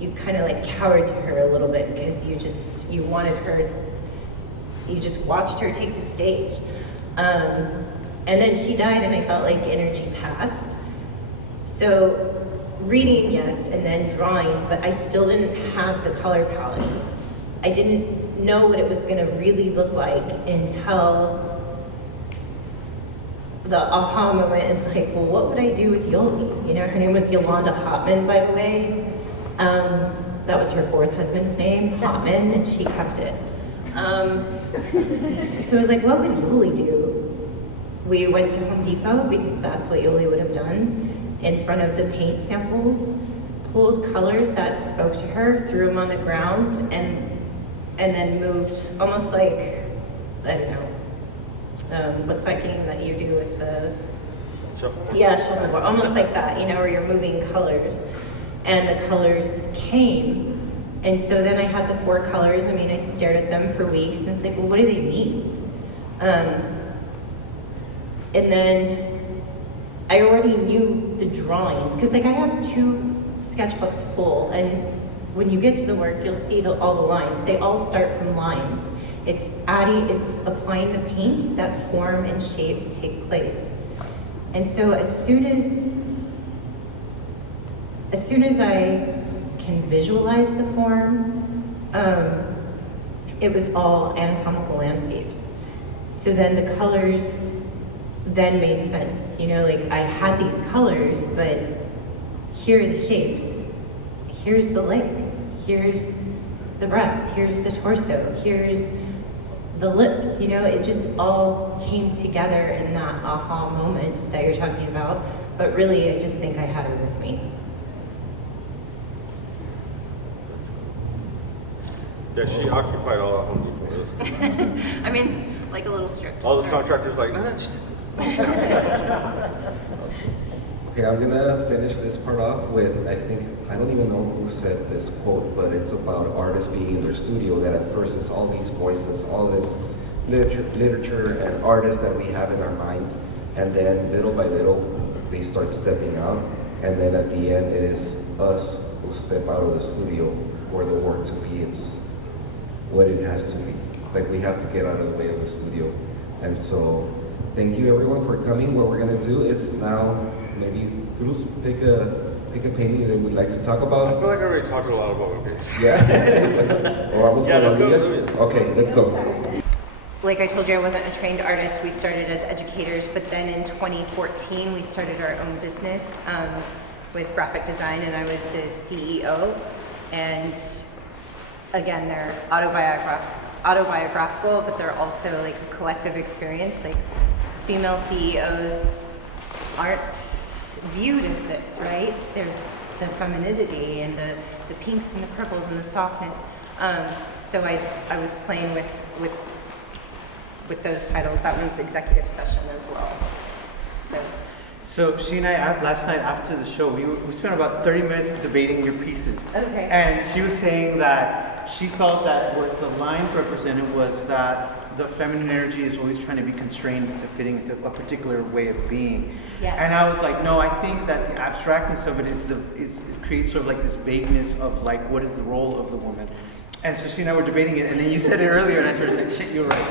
you kind of cowered to her a little bit because you wanted her, you just watched her take the stage. And then she died and I felt like energy passed. So reading, yes, and then drawing, but I still didn't have the color palette. I didn't know what it was gonna really look like until the aha moment is well, what would I do with Yoli? You know, her name was Yolanda Hotman, by the way. That was her fourth husband's name, Hotman, and she kept it. So I was what would Yoli do? We went to Home Depot because that's what Yoli would have done. In front of the paint samples, pulled colors that spoke to her, threw them on the ground, and then moved almost I don't know, what's that game that you do with the shuffleboard? Yeah, shuffleboard, almost like that, you know, where you're moving colors, and the colors came, and so then I had the 4 colors. I mean, I stared at them for weeks, and it's well, what do they mean? And then I already knew the drawings, because I have 2 sketchbooks full, and when you get to the work, you'll see all the lines. They all start from lines. It's applying the paint that form and shape take place. And so as soon as I can visualize the form, it was all anatomical landscapes. So then the colors then made sense. You know, I had these colors, but here are the shapes. Here's the leg, here's the breast, here's the torso, here's the lips. You know, it just all came together in that aha moment that you're talking about. But really, I just think I had her with me. Yeah, she occupied all at Home Depot. I mean, like a little strip. All the store. contractors like, no, no, Okay, I'm gonna finish this part off with, I don't even know who said this quote, but it's about artists being in their studio, that at first it's all these voices, all this literature and artists that we have in our minds, and then little by little, they start stepping out, and then at the end, it is us who step out of the studio for the work to be what it has to be. Like, we have to get out of the way of the studio. And so, thank you everyone for coming. What we're gonna do is now, maybe Cruz, pick a painting that we'd like to talk I about. feel like I already talked a lot about my face. Yeah? Or almost Yeah, let's go Olivia? with Olivia's. Okay, let's go. Like I told you, I wasn't a trained artist. We started as educators, but then in 2014, we started our own business with graphic design, and I was the CEO. And again, they're autobiographical, but they're also like a collective experience. Like, female CEOs aren't viewed as this, right? There's the femininity and the pinks and the purples and the softness. So I was playing with those titles. That one's executive session as well. So she and I, last night after the show, we spent about 30 minutes debating your pieces. Okay. And she was saying that she felt that what the lines represented was that the feminine energy is always trying to be constrained to fitting into a particular way of being. Yes. And I was like, no, I think that the abstractness of it it creates sort of like this vagueness of like, what is the role of the woman? And so she and I were debating it, and then you said it earlier, and I sort of said, shit, you're right.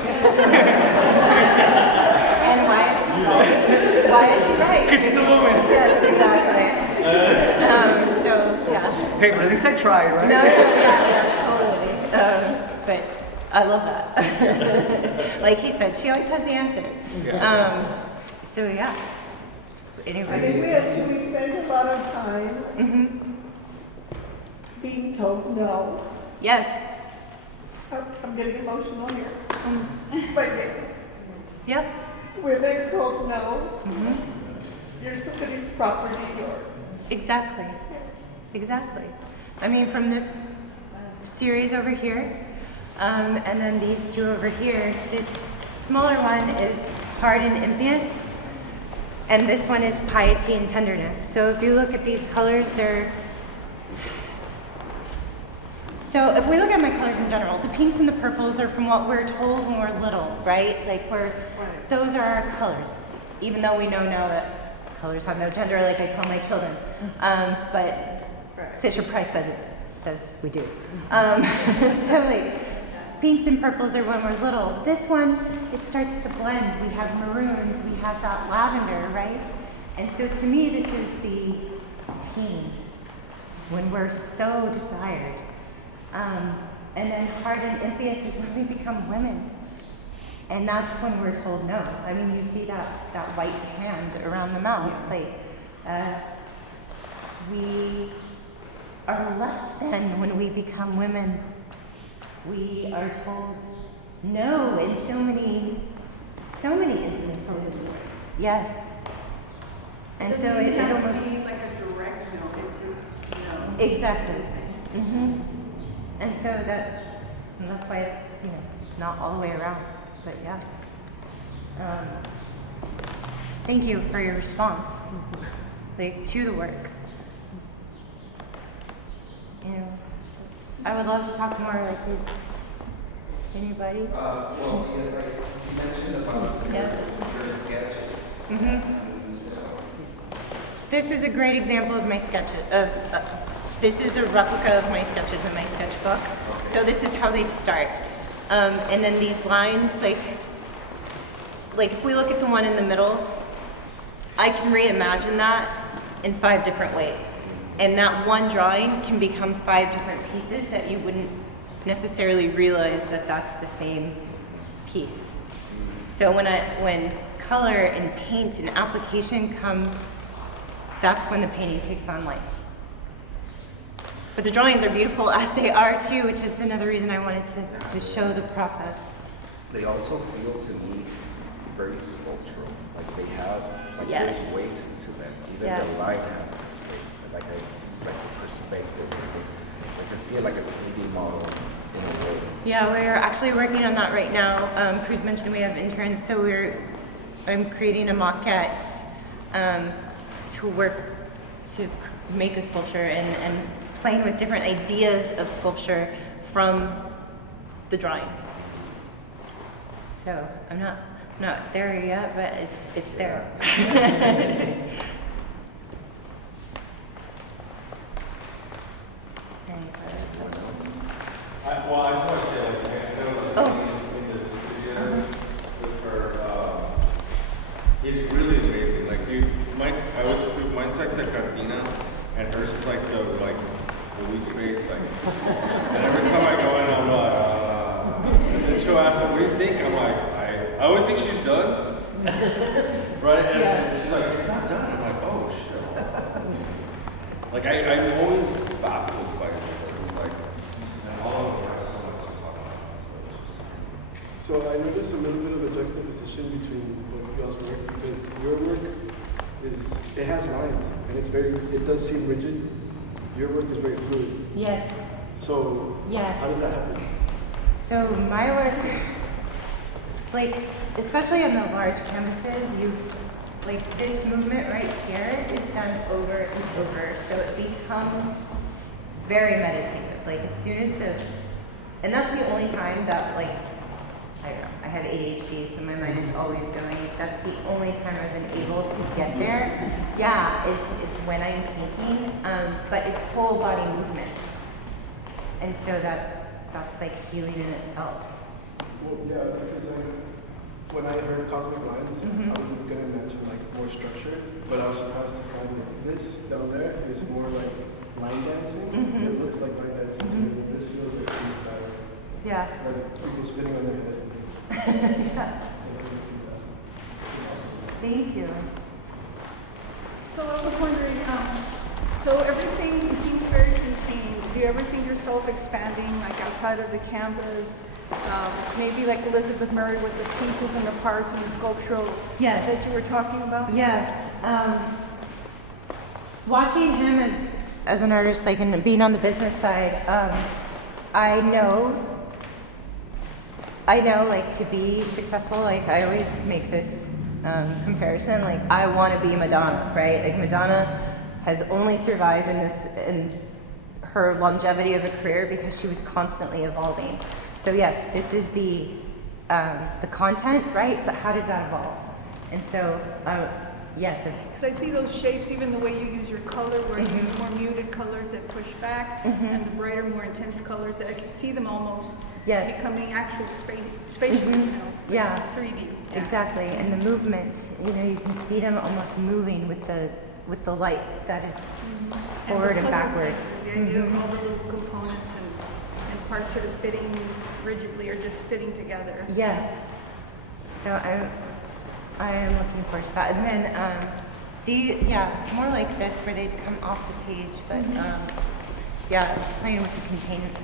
And why is she right? Why is she right? Because she's a woman. Yes, exactly. So, yeah. Hey, but at least I tried, right? No, yeah, totally. But I love that. Like he said, she always has the answer. So, yeah. I Anybody? mean, we spend a lot of time being told no. Yes. I'm getting emotional here. But Yep. when they're told no, you're somebody's property or Exactly. Exactly. I mean, from this series over here, and then these two over here, this smaller one is hard and impious, and this one is piety and tenderness. So if you look at these colors, so if we look at my colors in general, the pinks and the purples are from what we're told when we're little, right? Like those are our colors, even though we know now that colors have no gender, like I tell my children. But Fisher Price says we do. So like pinks and purples are when we're little. This one, it starts to blend. We have maroons, we have that lavender, right? And so to me, this is the teen, when we're so desired. And then hard and impious is when we become women. And that's when we're told no. I mean, you see that white hand around the mouth. Like, we are less than when we become women. We are told no in so many instances. Yes. And so it almost like a direct no. It's just no. exactly. And so that's why it's not all the way around. But yeah. Thank you for your response, like to the work. So I would love to talk more. Like, anybody? Well, yes, you mentioned about your sketches. This is a great example of my sketches. This is a replica of my sketches in my sketchbook. So this is how they start. And then these lines, like if we look at the one in the middle, I can reimagine that in 5 different ways. And that one drawing can become 5 different pieces that you wouldn't necessarily realize that that's the same piece. So when color and paint and application come, that's when the painting takes on life. But the drawings are beautiful as they are too, which is another reason I wanted to show the process. They also feel to me very sculptural. Like they have Yes. this weight to them. Even Yes. the line has this weight. Like I see like the perspective. I can see it like a 3D model in a way. Yeah, we're actually working on that right now. Cruz mentioned we have interns, so I'm creating a maquette to make a sculpture and playing with different ideas of sculpture from the drawings. So I'm not there yet, but it's there. Well, I just want to say, like, I know in this studio with her, it's really amazing. Like, mine's like the cantina, and hers is like the movie space. Like, and every time I go in, I'm like, and then she'll ask me, "What do you think?" I'm like, I always think she's done, right? And she's like, "It's not done." I'm like, "Oh shit!" Like, I'm always baffled by it. Like, and all of them have so much to talk about. So I noticed a little bit of a juxtaposition between both of y'all's work because your work it has lines and it does seem rigid. Your work is very fluid. Yes. So Yes. how does that happen? So my work, like, especially on the large canvases, this movement right here is done over and over, so it becomes very meditative. Like, as soon as and that's the only time that, like, I don't know, I have ADHD, so my mind is always going. That's the only time I've been able to get there. Yeah, is when I'm painting, but it's whole body movement, and so that's like healing in itself. Well, yeah, because when I heard Cosmic Lines, I was going to imagine like more structure, but I was surprised to find that this down there is more like line dancing. It looks like line dancing. And this feels like freestyle. Yeah. Like people spinning on their heads. Yeah. Thank you. So I was wondering, so everything seems very contained. Do you ever think yourself expanding, like outside of the canvas? Maybe like Elizabeth Murray with the pieces and the parts and the sculptural Yes. that you were talking about? Yes. Watching him as an artist, like, and being on the business side, I know, like, to be successful, like, I always make this comparison, like, I want to be Madonna, right? Like, Madonna has only survived in her longevity of a career because she was constantly evolving. So yes, this is the content, right? But how does that evolve? And so, yes. Because I see those shapes, even the way you use your color, where you use more muted colors that push back, and the brighter, more intense colors that I can see them almost becoming actual spatial, you know, Yeah. 3D. Yeah. Exactly, and the movement, you can see them almost moving with the light that is forward and the puzzle backwards. pieces, the idea of all the little components and parts sort of fitting rigidly or just fitting together. Yes. So I am looking forward to that. And then more like this where they come off the page, but just playing with the containment.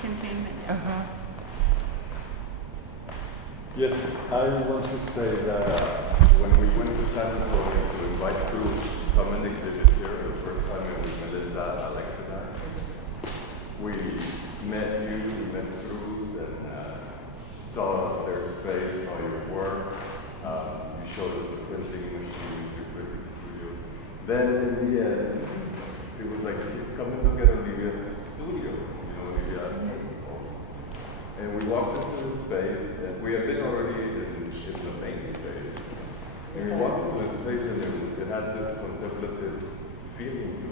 Containment. Yes, I want to say that when we went to San Antonio to invite Cruz to come and exhibit here the first time with Melissa, Alex and I, we met you, we met Cruz, and saw their space, saw your work. You showed us the printing machine, your printing studio. Then in the end, it was like, come and look at Olivia's studio, Olivia. And we walked into the space, and we had been already in the painting stage. And we walked into the space, and it had this contemplative feeling to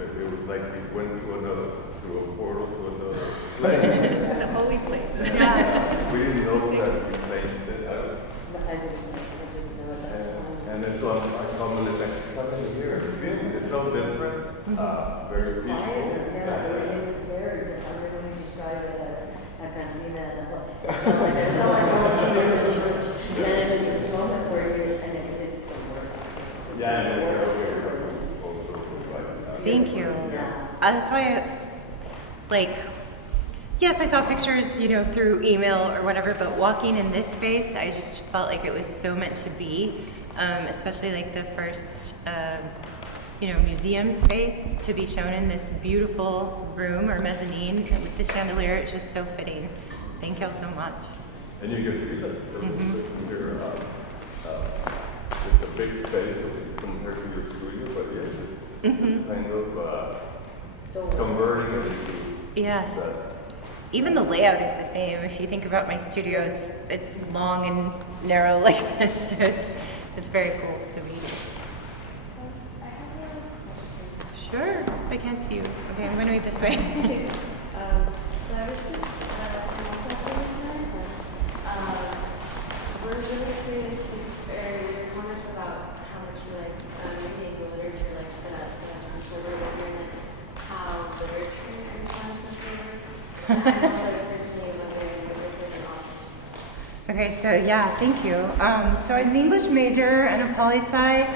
it. It was like we went through a portal to another place. The holy place. Yeah. We didn't know that we painted it. And then so I come and come in here. It felt different, very peaceful. Yeah, it was very different. I'm going to describe it as I cantina and then it's this moment where it's the work. Thank you. That's why, yes, I saw pictures, through email or whatever, but walking in this space, I just felt like it was so meant to be, especially like the first, museum space to be shown in this beautiful room or mezzanine with the chandelier. It's just so fitting. Thank y'all so much. And you can feel it. Mm-hmm. Here, it's a big space compared to your studio, but yes, it's kind of converting it into Yes. that. Even the layout is the same. If you think about my studio, it's long and narrow like this, so it's very cool to me. Sure, I can't see you. Okay, I'm going to be this way. So I was just, we're really curious to hear your comments about how much you like reading the literature, like the shoulder and then how literature influences your work. And also personally whether you're with an author. Okay, so yeah, thank you. So I was an English major and a poli-sci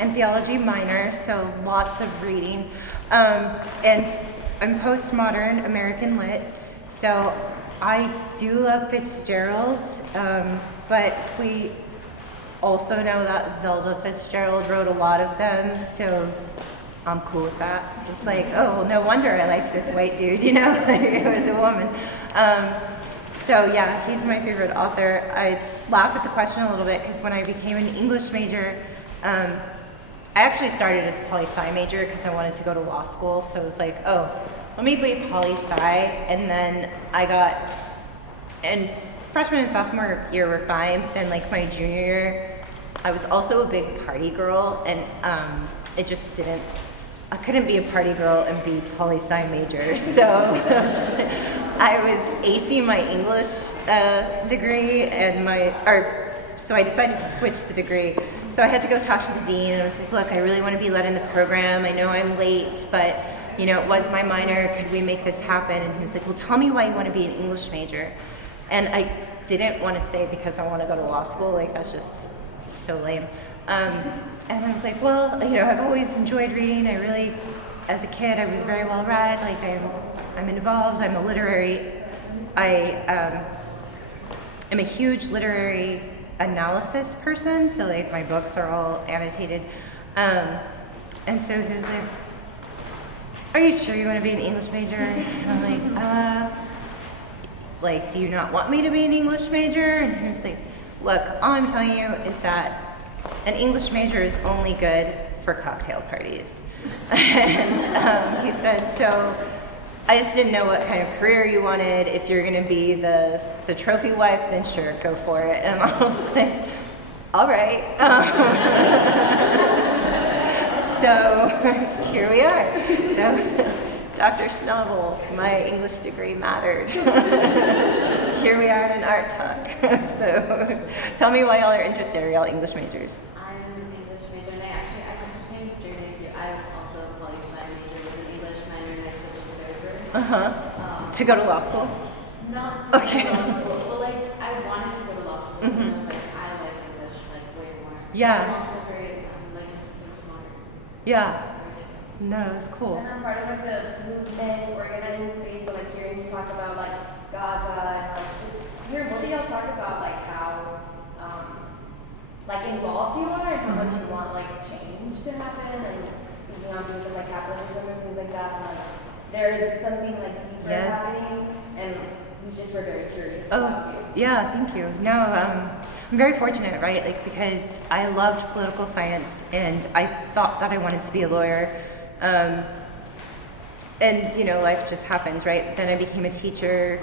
and theology minor, so lots of reading. And I'm postmodern American lit, so I do love Fitzgerald, but we also know that Zelda Fitzgerald wrote a lot of them, so I'm cool with that. It's like, oh, no wonder I liked this white dude, you know, like it was a woman. So yeah, he's my favorite author. I laugh at the question a little bit because when I became an English major, I actually started as a poli-sci major because I wanted to go to law school. So it was like, oh, let me be poli-sci. And then and freshman and sophomore year were fine. But then like my junior year, I was also a big party girl. And it just I couldn't be a party girl and be poli-sci major. So I was acing my English degree so I decided to switch the degree. So I had to go talk to the dean and I was like, look, I really want to be led in the program. I know I'm late, but you know, it was my minor. Could we make this happen? And he was like, well, tell me why you want to be an English major. And I didn't want to say because I want to go to law school. Like, that's just so lame. And I was like, well, you know, I've always enjoyed reading. I really, as a kid, I was very well read. Like, I'm involved. I'm a literary. I'm a huge literary analysis person, so like my books are all annotated. And so he was like, are you sure you want to be an English major? And I'm like, do you not want me to be an English major? And he was like, look, all I'm telling you is that an English major is only good for cocktail parties. And he said, so I just didn't know what kind of career you wanted. If you're going to be the trophy wife, then sure, go for it. And I was like, all right. So here we are. So Dr. Schnabel, my English degree mattered. Here we are in an art talk. So tell me why y'all are interested. Are y'all English majors? I'm an English major, and I took the same journey as you. I was also a poli-sci major with an English minor, and I switched it over. To go to law school? Not to go to law school, but like I wanted to go to law school, and I was like, I like English like way more. Yeah. I'm also very smart. Yeah. No, it was cool. And I'm part of like the movement organizing space, so like hearing you talk about like Gaza and like just hearing both of y'all talk about like how like involved you are and how much you want like change to happen and speaking on things like capitalism and things like that. And, like there's something like deeper happening, and we just were very curious about you. Yeah, thank you. No, I'm very fortunate, right? Like because I loved political science and I thought that I wanted to be a lawyer. And you know, life just happens, right? But then I became a teacher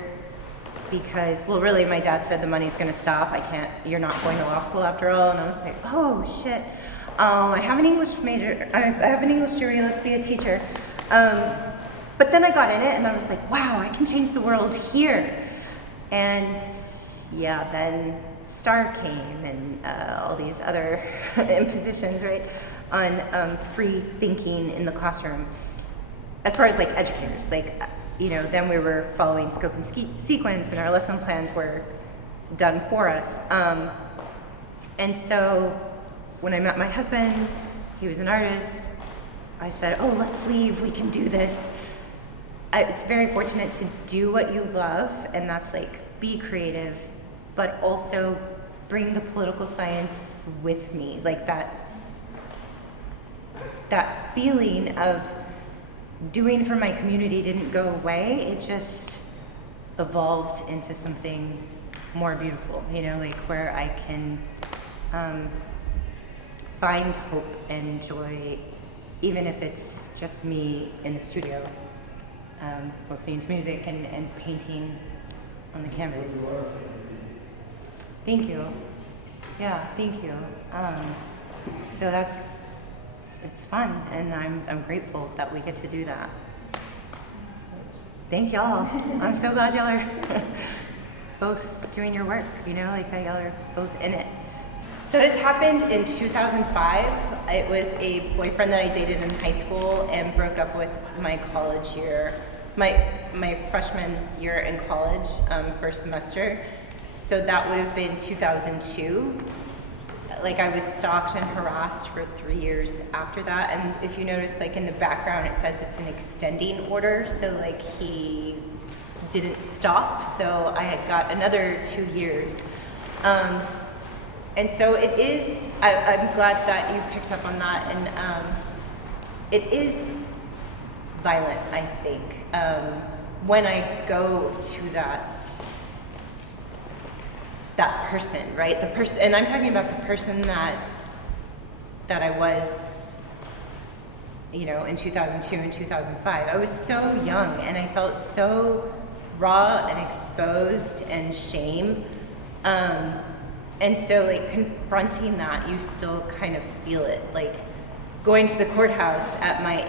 because, well, really, my dad said the money's going to stop. You're not going to law school after all. And I was like, oh shit. I have an English major. I have an English degree. Let's be a teacher. But then I got in it, and I was like, wow, I can change the world here. And yeah, then STAR came, and all these other impositions, right? On free thinking in the classroom. As far as like educators, like, you know, then we were following scope and sequence and our lesson plans were done for us. And so when I met my husband, he was an artist, I said, oh, let's leave, we can do this. It's very fortunate to do what you love, and that's like be creative, but also bring the political science with me, like that feeling of doing for my community didn't go away. evolved into something more beautiful, you know, like where I can find hope and joy, even if it's just me in the studio, listening to music and painting on the canvas. Thank you. Yeah, thank you. So it's fun, and I'm grateful that we get to do that. Thank y'all. I'm so glad y'all are both doing your work, you know, like that y'all are both in it. So this happened in 2005. It was a boyfriend that I dated in high school and broke up with my college year, my freshman year in college, first semester. So that would have been 2002. Like I was stalked and harassed for 3 years after that. And if you notice, like in the background, it says it's an extending order. So like he didn't stop. So I had got another 2 years. And so it is, I'm glad that you picked up on that. And it is violent, I think, when I go to that person, right? The person, and I'm talking about the person that I was, you know, in 2002 and 2005. I was so young and I felt so raw and exposed and shame. And so like confronting that, you still kind of feel it. Like going to the courthouse at my,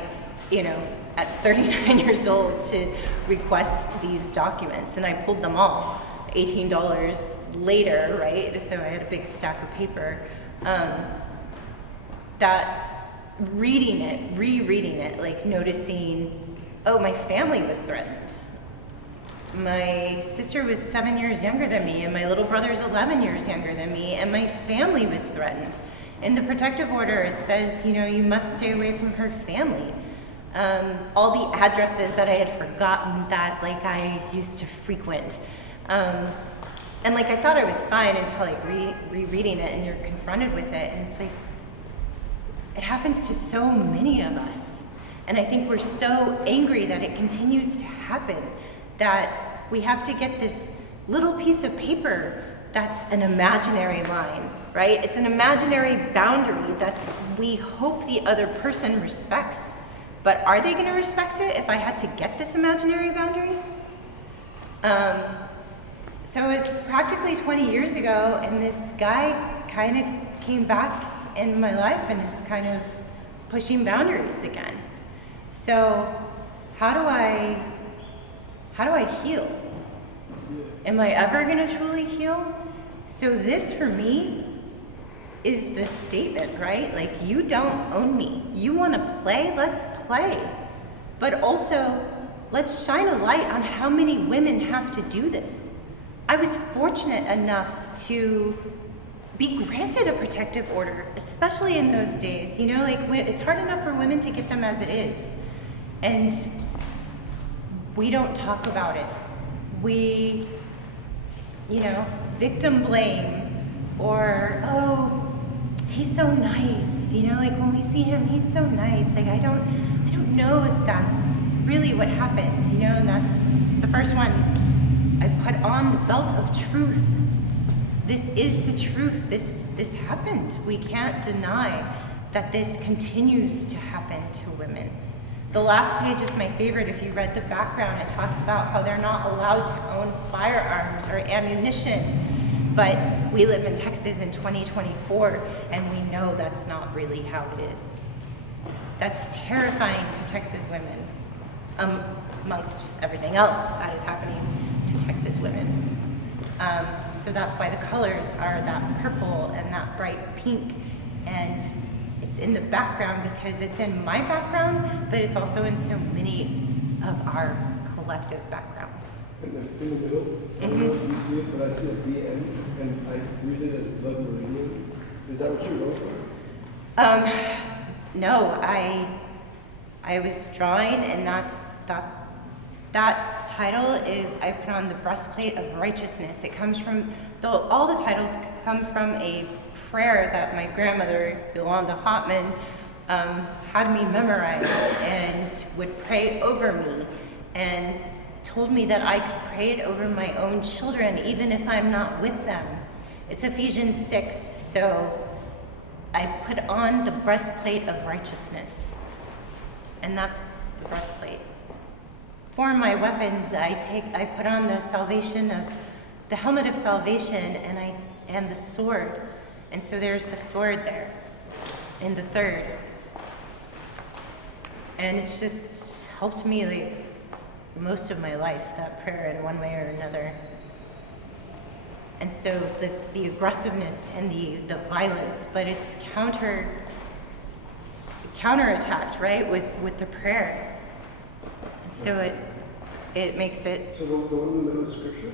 you know, at 39 years old to request these documents, and I pulled them all. $18 later, right? So I had a big stack of paper. That reading it, rereading it, like noticing, oh, my family was threatened. My sister was 7 years younger than me, and my little brother's 11 years younger than me, and my family was threatened. In the protective order, it says, you know, you must stay away from her family. All the addresses that I had forgotten that, like, I used to frequent. And like I thought I was fine until like rereading it, and you're confronted with it, and it's like it happens to so many of us, and I think we're so angry that it continues to happen that we have to get this little piece of paper that's an imaginary line, right? It's an imaginary boundary that we hope the other person respects, but are they going to respect it if I had to get this imaginary boundary? So it was practically 20 years ago, and this guy kind of came back in my life and is kind of pushing boundaries again. So how do I heal? Am I ever gonna truly heal? So this for me is the statement, right? Like, you don't own me. You wanna play? Let's play. But also, let's shine a light on how many women have to do this. I was fortunate enough to be granted a protective order, especially in those days. You know, like it's hard enough for women to get them as it is. And we don't talk about it. We, you know, victim blame, or, oh, he's so nice. You know, like when we see him, he's so nice. Like I don't know if that's really what happened, you know, and that's the first one. I put on the belt of truth. This is the truth. This happened. We can't deny that this continues to happen to women. The last page is my favorite. If you read the background, it talks about how they're not allowed to own firearms or ammunition. But we live in Texas in 2024, and we know that's not really how it is. That's terrifying to Texas women, amongst everything else that is happening to Texas women. So that's why the colors are that purple and that bright pink, and it's in the background because it's in my background, but it's also in so many of our collective backgrounds. In the middle, I don't know if you see it, but I see a BN, and I read it as blood meridian. Is that what you wrote for? No, I was drawing, and that title is, I put on the breastplate of righteousness. It comes from, all the titles come from a prayer that my grandmother, Yolanda Hotman, had me memorize and would pray over me. And told me that I could pray it over my own children, even if I'm not with them. It's Ephesians 6, so I put on the breastplate of righteousness, and that's the breastplate. For my weapons, I put on the helmet of salvation, and the sword, and so there's the sword there, in the third, and it's just helped me like most of my life, that prayer in one way or another. And so the aggressiveness and the violence, but it's counterattacked, right, with the prayer. And so it makes it. So the one in the middle is scripture?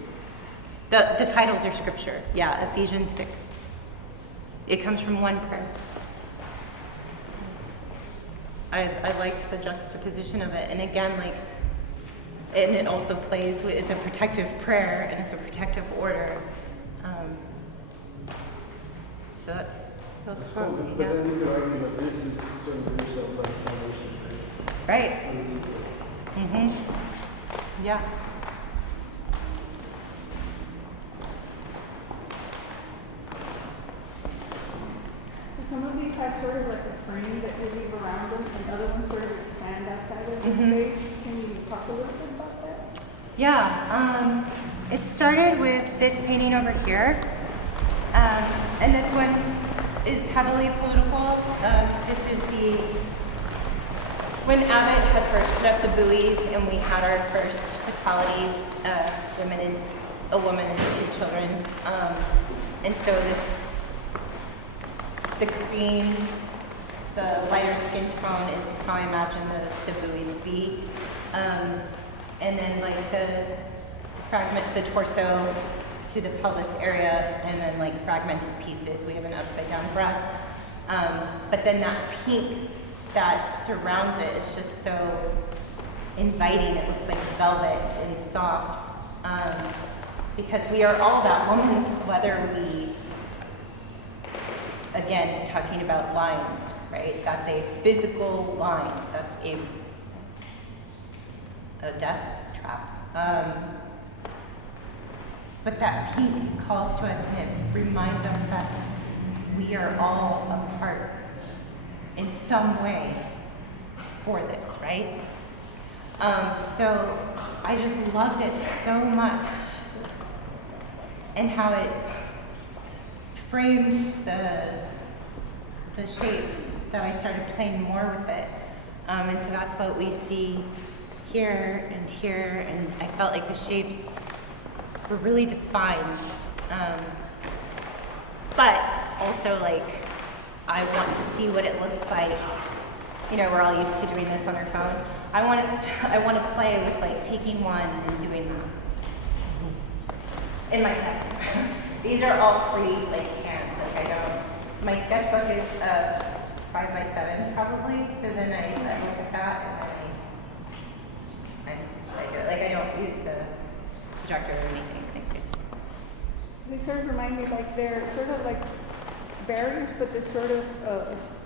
The titles are scripture, yeah, Ephesians 6. It comes from one prayer. I liked the juxtaposition of it, and again, like, and it also plays. It's a protective prayer and it's a protective order. So that's cool. fun. But Yeah. then you could argue that this is sort of for yourself like salvation. Right. Yeah. So some of these have sort of like a frame that you leave around them, and other ones sort of expand outside of the space. Can you talk a little bit about that? Yeah. It started with this painting over here, and this one is heavily political. This is when Abbott had first put up the buoys, and we had our first fatalities, a woman and 2 children, and so the green, the lighter skin tone is how I imagine the buoys would be. And then like the fragment, the torso to the pelvis area, and then like fragmented pieces. We have an upside down breast. But then that pink that surrounds it is just so inviting. It looks like velvet and soft. Because we are all that woman, whether we, again, talking about lines, right? That's a physical line. That's a death trap. But that pink calls to us, and it reminds us that we are all a part in some way for this, right? So I just loved it so much, and how it framed the shapes that I started playing more with it. And so that's what we see here, and I felt like the shapes were really defined. But also, like, I want to see what it looks like. You know, we're all used to doing this on our phone. I want to play with, like, taking one and doing in my head. These are all free, like, hands. Like, I don't. My sketchbook is 5x7 probably. So then I look at that and then I do it. Like, I don't use the projector or anything. Like, They sort of remind me like they're sort of like barriers, but they're sort of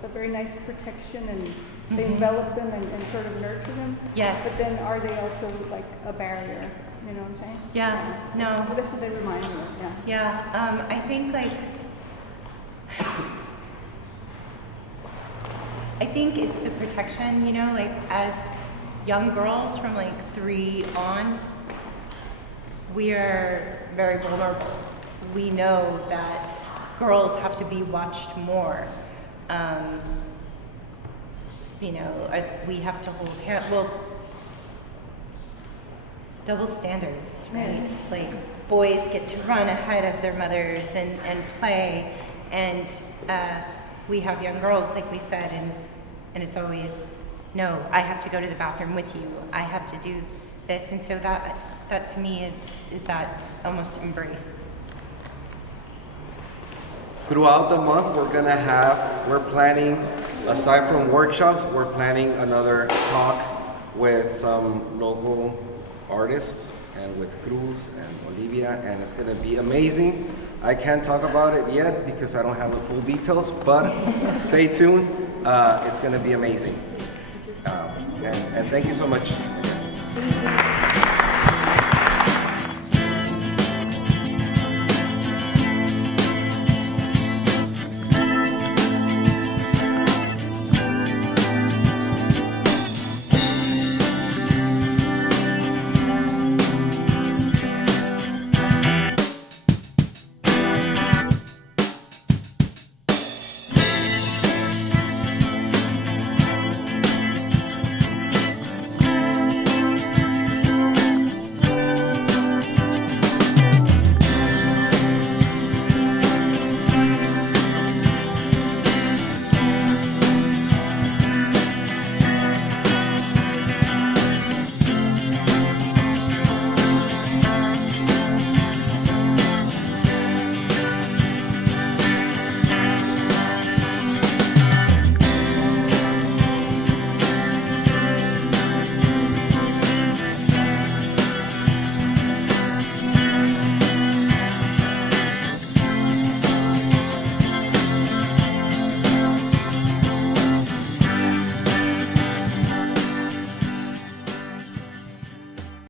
a very nice protection, and they envelop them and sort of nurture them. Yes. But then are they also like a barrier? You know what I'm saying? Yeah. No. That's what they remind me of. Yeah. Yeah. I think like. I think it's the protection, you know, like as young girls from like 3 on, we are very vulnerable. We know that girls have to be watched more. You know, we have to hold double standards, right? Like boys get to run ahead of their mothers and play, and we have young girls, like we said, and it's always, no, I have to go to the bathroom with you. I have to do this, and so that to me is that almost embrace. Throughout the month, we're planning, aside from workshops, we're planning another talk with some local artists and with Cruz and Olivia, and it's gonna be amazing. I can't talk about it yet because I don't have the full details, but stay tuned. It's gonna be amazing. And thank you so much.